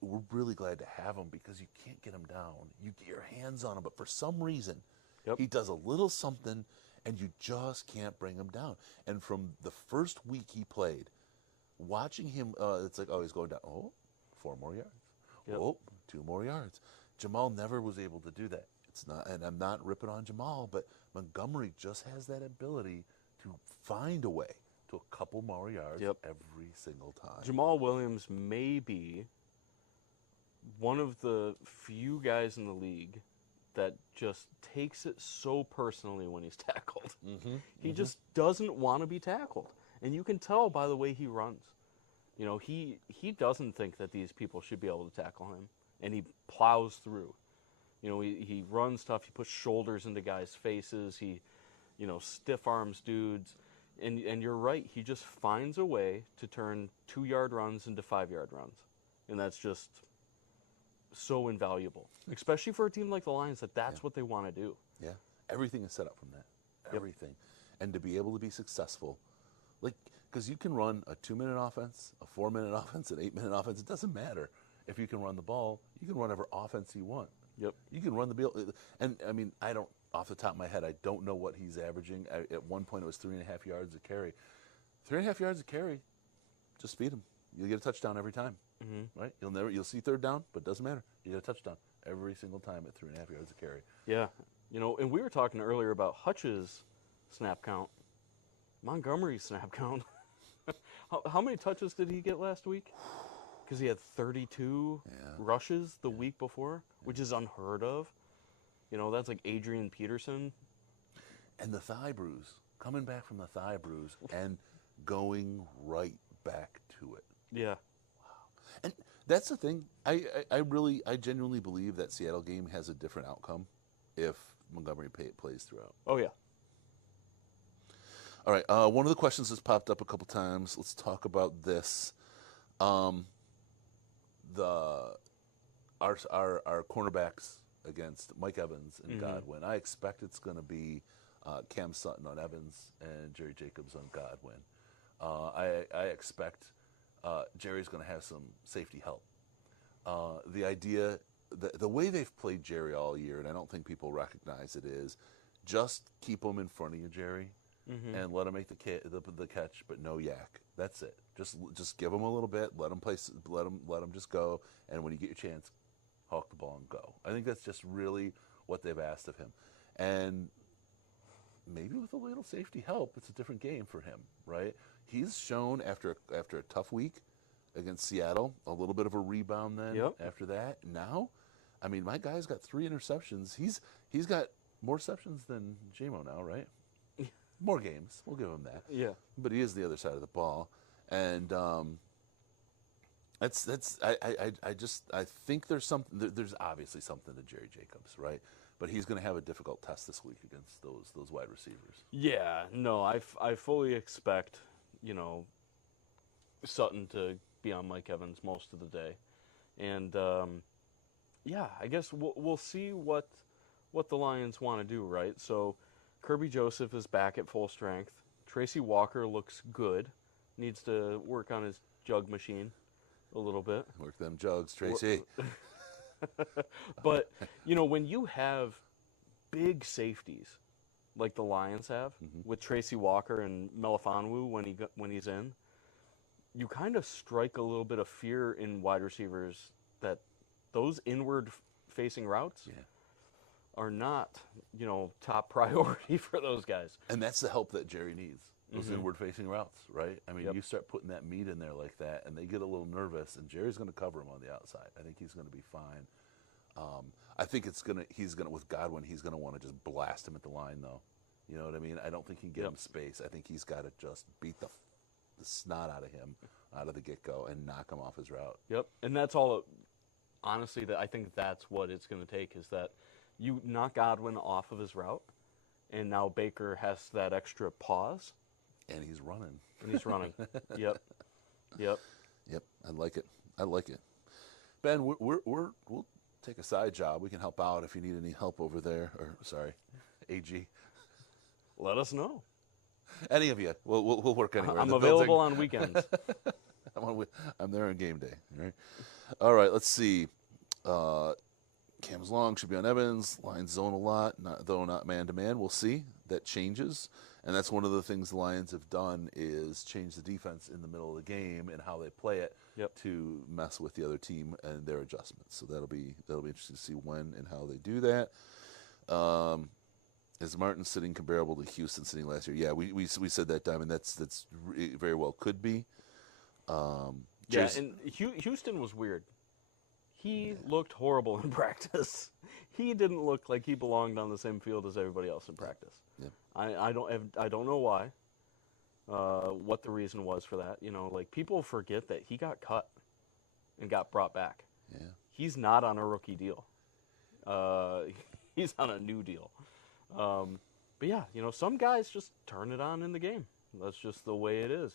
we're really glad to have him because you can't get him down. You get your hands on him, but for some reason, he does a little something, and you just can't bring him down. And from the first week he played, watching him, it's like, he's going down. 4 more yards. 2 more yards. Jamal never was able to do that. It's not, and I'm not ripping on Jamal, but Montgomery just has that ability to find a way to a couple more yards every single time. Jamal Williams may be one of the few guys in the league that just takes it so personally when he's tackled. He just doesn't want to be tackled. And you can tell by the way he runs. He doesn't think that these people should be able to tackle him, and he plows through. He runs tough. He puts shoulders into guys' faces. He, stiff arms dudes. And you're right. He just finds a way to turn 2-yard runs into 5-yard runs, and that's just so invaluable, especially for a team like the Lions that's what they want to do. Yeah, everything is set up from that. Everything, and to be able to be successful, because you can run a 2-minute offense, a 4-minute offense, an 8-minute offense. It doesn't matter. If you can run the ball, you can run whatever offense you want. Yep. You can run the ball. And, I mean, I don't, off the top of my head, I don't know what he's averaging. At one point, it was 3.5 yards a carry. 3.5 yards a carry, just feed him. You'll get a touchdown every time. Right? You'll see 3rd down, but it doesn't matter. You get a touchdown every single time at 3.5 yards a carry. Yeah. And we were talking earlier about Hutch's snap count. Montgomery's snap count. How many touches did he get last week? Because he had 32 rushes the week before, which is unheard of. That's like Adrian Peterson. And the thigh bruise, coming back from the thigh bruise and going right back to it. Yeah. Wow. And that's the thing. I genuinely believe that Seattle game has a different outcome if Montgomery plays throughout. Oh yeah. All right. One of the questions that's popped up a couple times. Let's talk about this. Our cornerbacks against Mike Evans and Godwin. I expect it's going to be Cam Sutton on Evans and Jerry Jacobs on Godwin. I expect Jerry's going to have some safety help. The idea, the way they've played Jerry all year, and I don't think people recognize it, is just keep him in front of you, Jerry, and let him make the catch, but no yak. That's it. Just give him a little bit. Let him play. Let him just go. And when you get your chance, hawk the ball and go. I think that's just really what they've asked of him. And maybe with a little safety help, it's a different game for him, right? He's shown after a tough week against Seattle, a little bit of a rebound then after that. Now, I mean, my guy's got 3 interceptions. He's got more receptions than J-Mo now, right? More games. We'll give him that. Yeah. But he is the other side of the ball. And I think there's obviously something to Jerry Jacobs, right? But he's going to have a difficult test this week against those wide receivers. Yeah, no, I fully expect, Sutton to be on Mike Evans most of the day. And, I guess we'll see what the Lions want to do, right? So Kirby Joseph is back at full strength. Tracy Walker looks good. Needs to work on his jug machine a little bit. Work them jugs, Tracy. But, when you have big safeties like the Lions have with Tracy Walker and Melifonwu when he's in, you kind of strike a little bit of fear in wide receivers that those inward-facing routes are not, top priority for those guys. And that's the help that Jerry needs, those inward-facing routes, right? I mean, you start putting that meat in there like that, and they get a little nervous, and Jerry's going to cover him on the outside. I think he's going to be fine. I think with Godwin, he's going to want to just blast him at the line, though. You know what I mean? I don't think he can get him space. I think he's got to just beat the snot out of him out of the get-go and knock him off his route. Yep, and that's all. Honestly, I think that's what it's going to take, is that you knock Godwin off of his route, and now Baker has that extra pause. And he's running. Yep. I like it. Ben, we'll take a side job. We can help out if you need any help over there. AG. Let us know. Any of you. We'll work anywhere. I'm available on weekends. I'm there on game day. Right? All right, let's see. Cam's long should be on Evans. Lions zone a lot, not man-to-man. We'll see. That changes. And that's one of the things the Lions have done is change the defense in the middle of the game and how they play it to mess with the other team and their adjustments. So that'll be interesting to see when and how they do that. Is Martin sitting comparable to Houston sitting last year? Yeah, we said that, Diamond. That's very well could be. And Houston was weird. He looked horrible in practice. He didn't look like he belonged on the same field as everybody else in practice. Yeah. I don't know why. What the reason was for that? People forget that he got cut and got brought back. Yeah. He's not on a rookie deal. He's on a new deal. But yeah, some guys just turn it on in the game. That's just the way it is.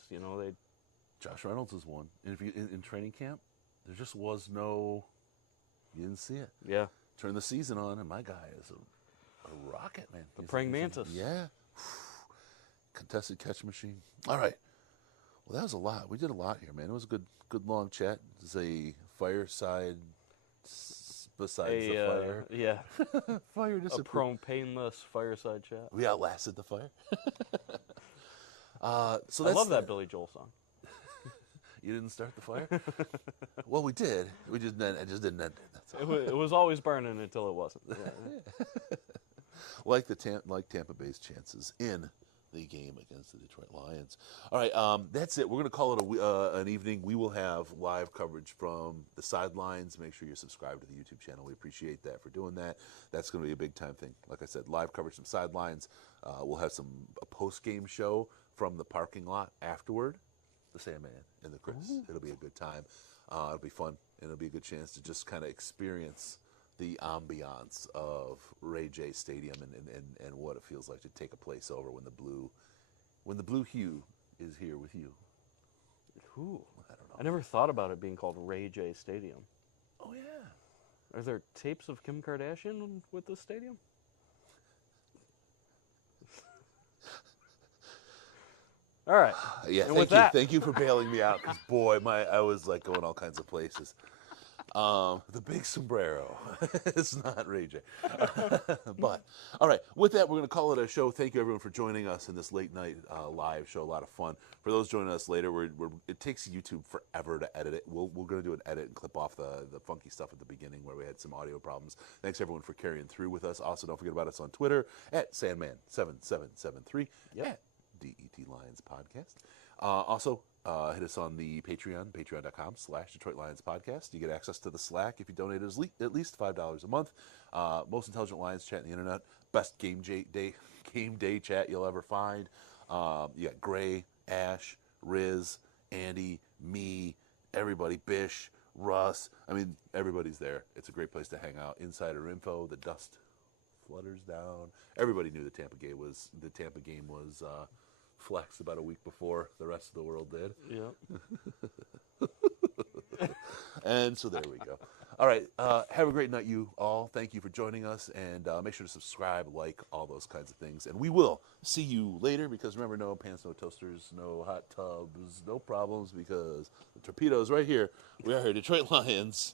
Josh Reynolds is one. And if you in training camp, there just was no. You didn't see it. Yeah. Turn the season on, and my guy is a rocket, man. The praying mantis. Yeah. Contested catch machine. All right. Well, that was a lot. We did a lot here, man. It was a good long chat. It's a fireside besides the fire. Yeah. Fire A disappeared. painless fireside chat. We outlasted the fire. So I love that Billy Joel song. You didn't start the fire? Well, we did. We just didn't. It just didn't end it. That's all. It was always burning until it wasn't. Yeah. Like Tampa Bay's chances in the game against the Detroit Lions. All right, that's it. We're going to call it an evening. We will have live coverage from the sidelines. Make sure you're subscribed to the YouTube channel. We appreciate that for doing that. That's going to be a big time thing. Like I said, live coverage from sidelines. We'll have a post-game show from the parking lot afterward. The Sandman and the Chris. It'll be a good time. It'll be fun, and it'll be a good chance to just kind of experience the ambiance of Ray J Stadium and what it feels like to take a place over when the blue hue is here with you. Ooh. I don't know. I never thought about it being called Ray J Stadium. Oh yeah. Are there tapes of Kim Kardashian with this stadium? All right. Yeah, and thank you for bailing me out, because boy, I was like going all kinds of places. The big sombrero. It's not Ray J. But, all right, with that, we're going to call it a show. Thank you, everyone, for joining us in this late night live show. A lot of fun. For those joining us later, it takes YouTube forever to edit it. We're going to do an edit and clip off the funky stuff at the beginning where we had some audio problems. Thanks, everyone, for carrying through with us. Also, don't forget about us on Twitter at Sandman7773. Yep. At DET Lions Podcast. Also, hit us on the patreon.com/Detroit Lions Podcast. You get access to the Slack if you donate at least $5 a month. Most intelligent Lions chat on the internet. Best game day chat you'll ever find. You got Gray, Ash, Riz, Andy, me, everybody, Bish, Russ. I mean, everybody's there. It's a great place to hang out. Insider info, the dust flutters down. Everybody knew the Tampa game was flexed about a week before the rest of the world did. Yeah. And so there we go. All right. Have a great night, you all. Thank you for joining us. And make sure to subscribe, like, all those kinds of things. And we will see you later, because remember, no pants, no toasters, no hot tubs, no problems, because the torpedo's right here. We are here, Detroit Lions.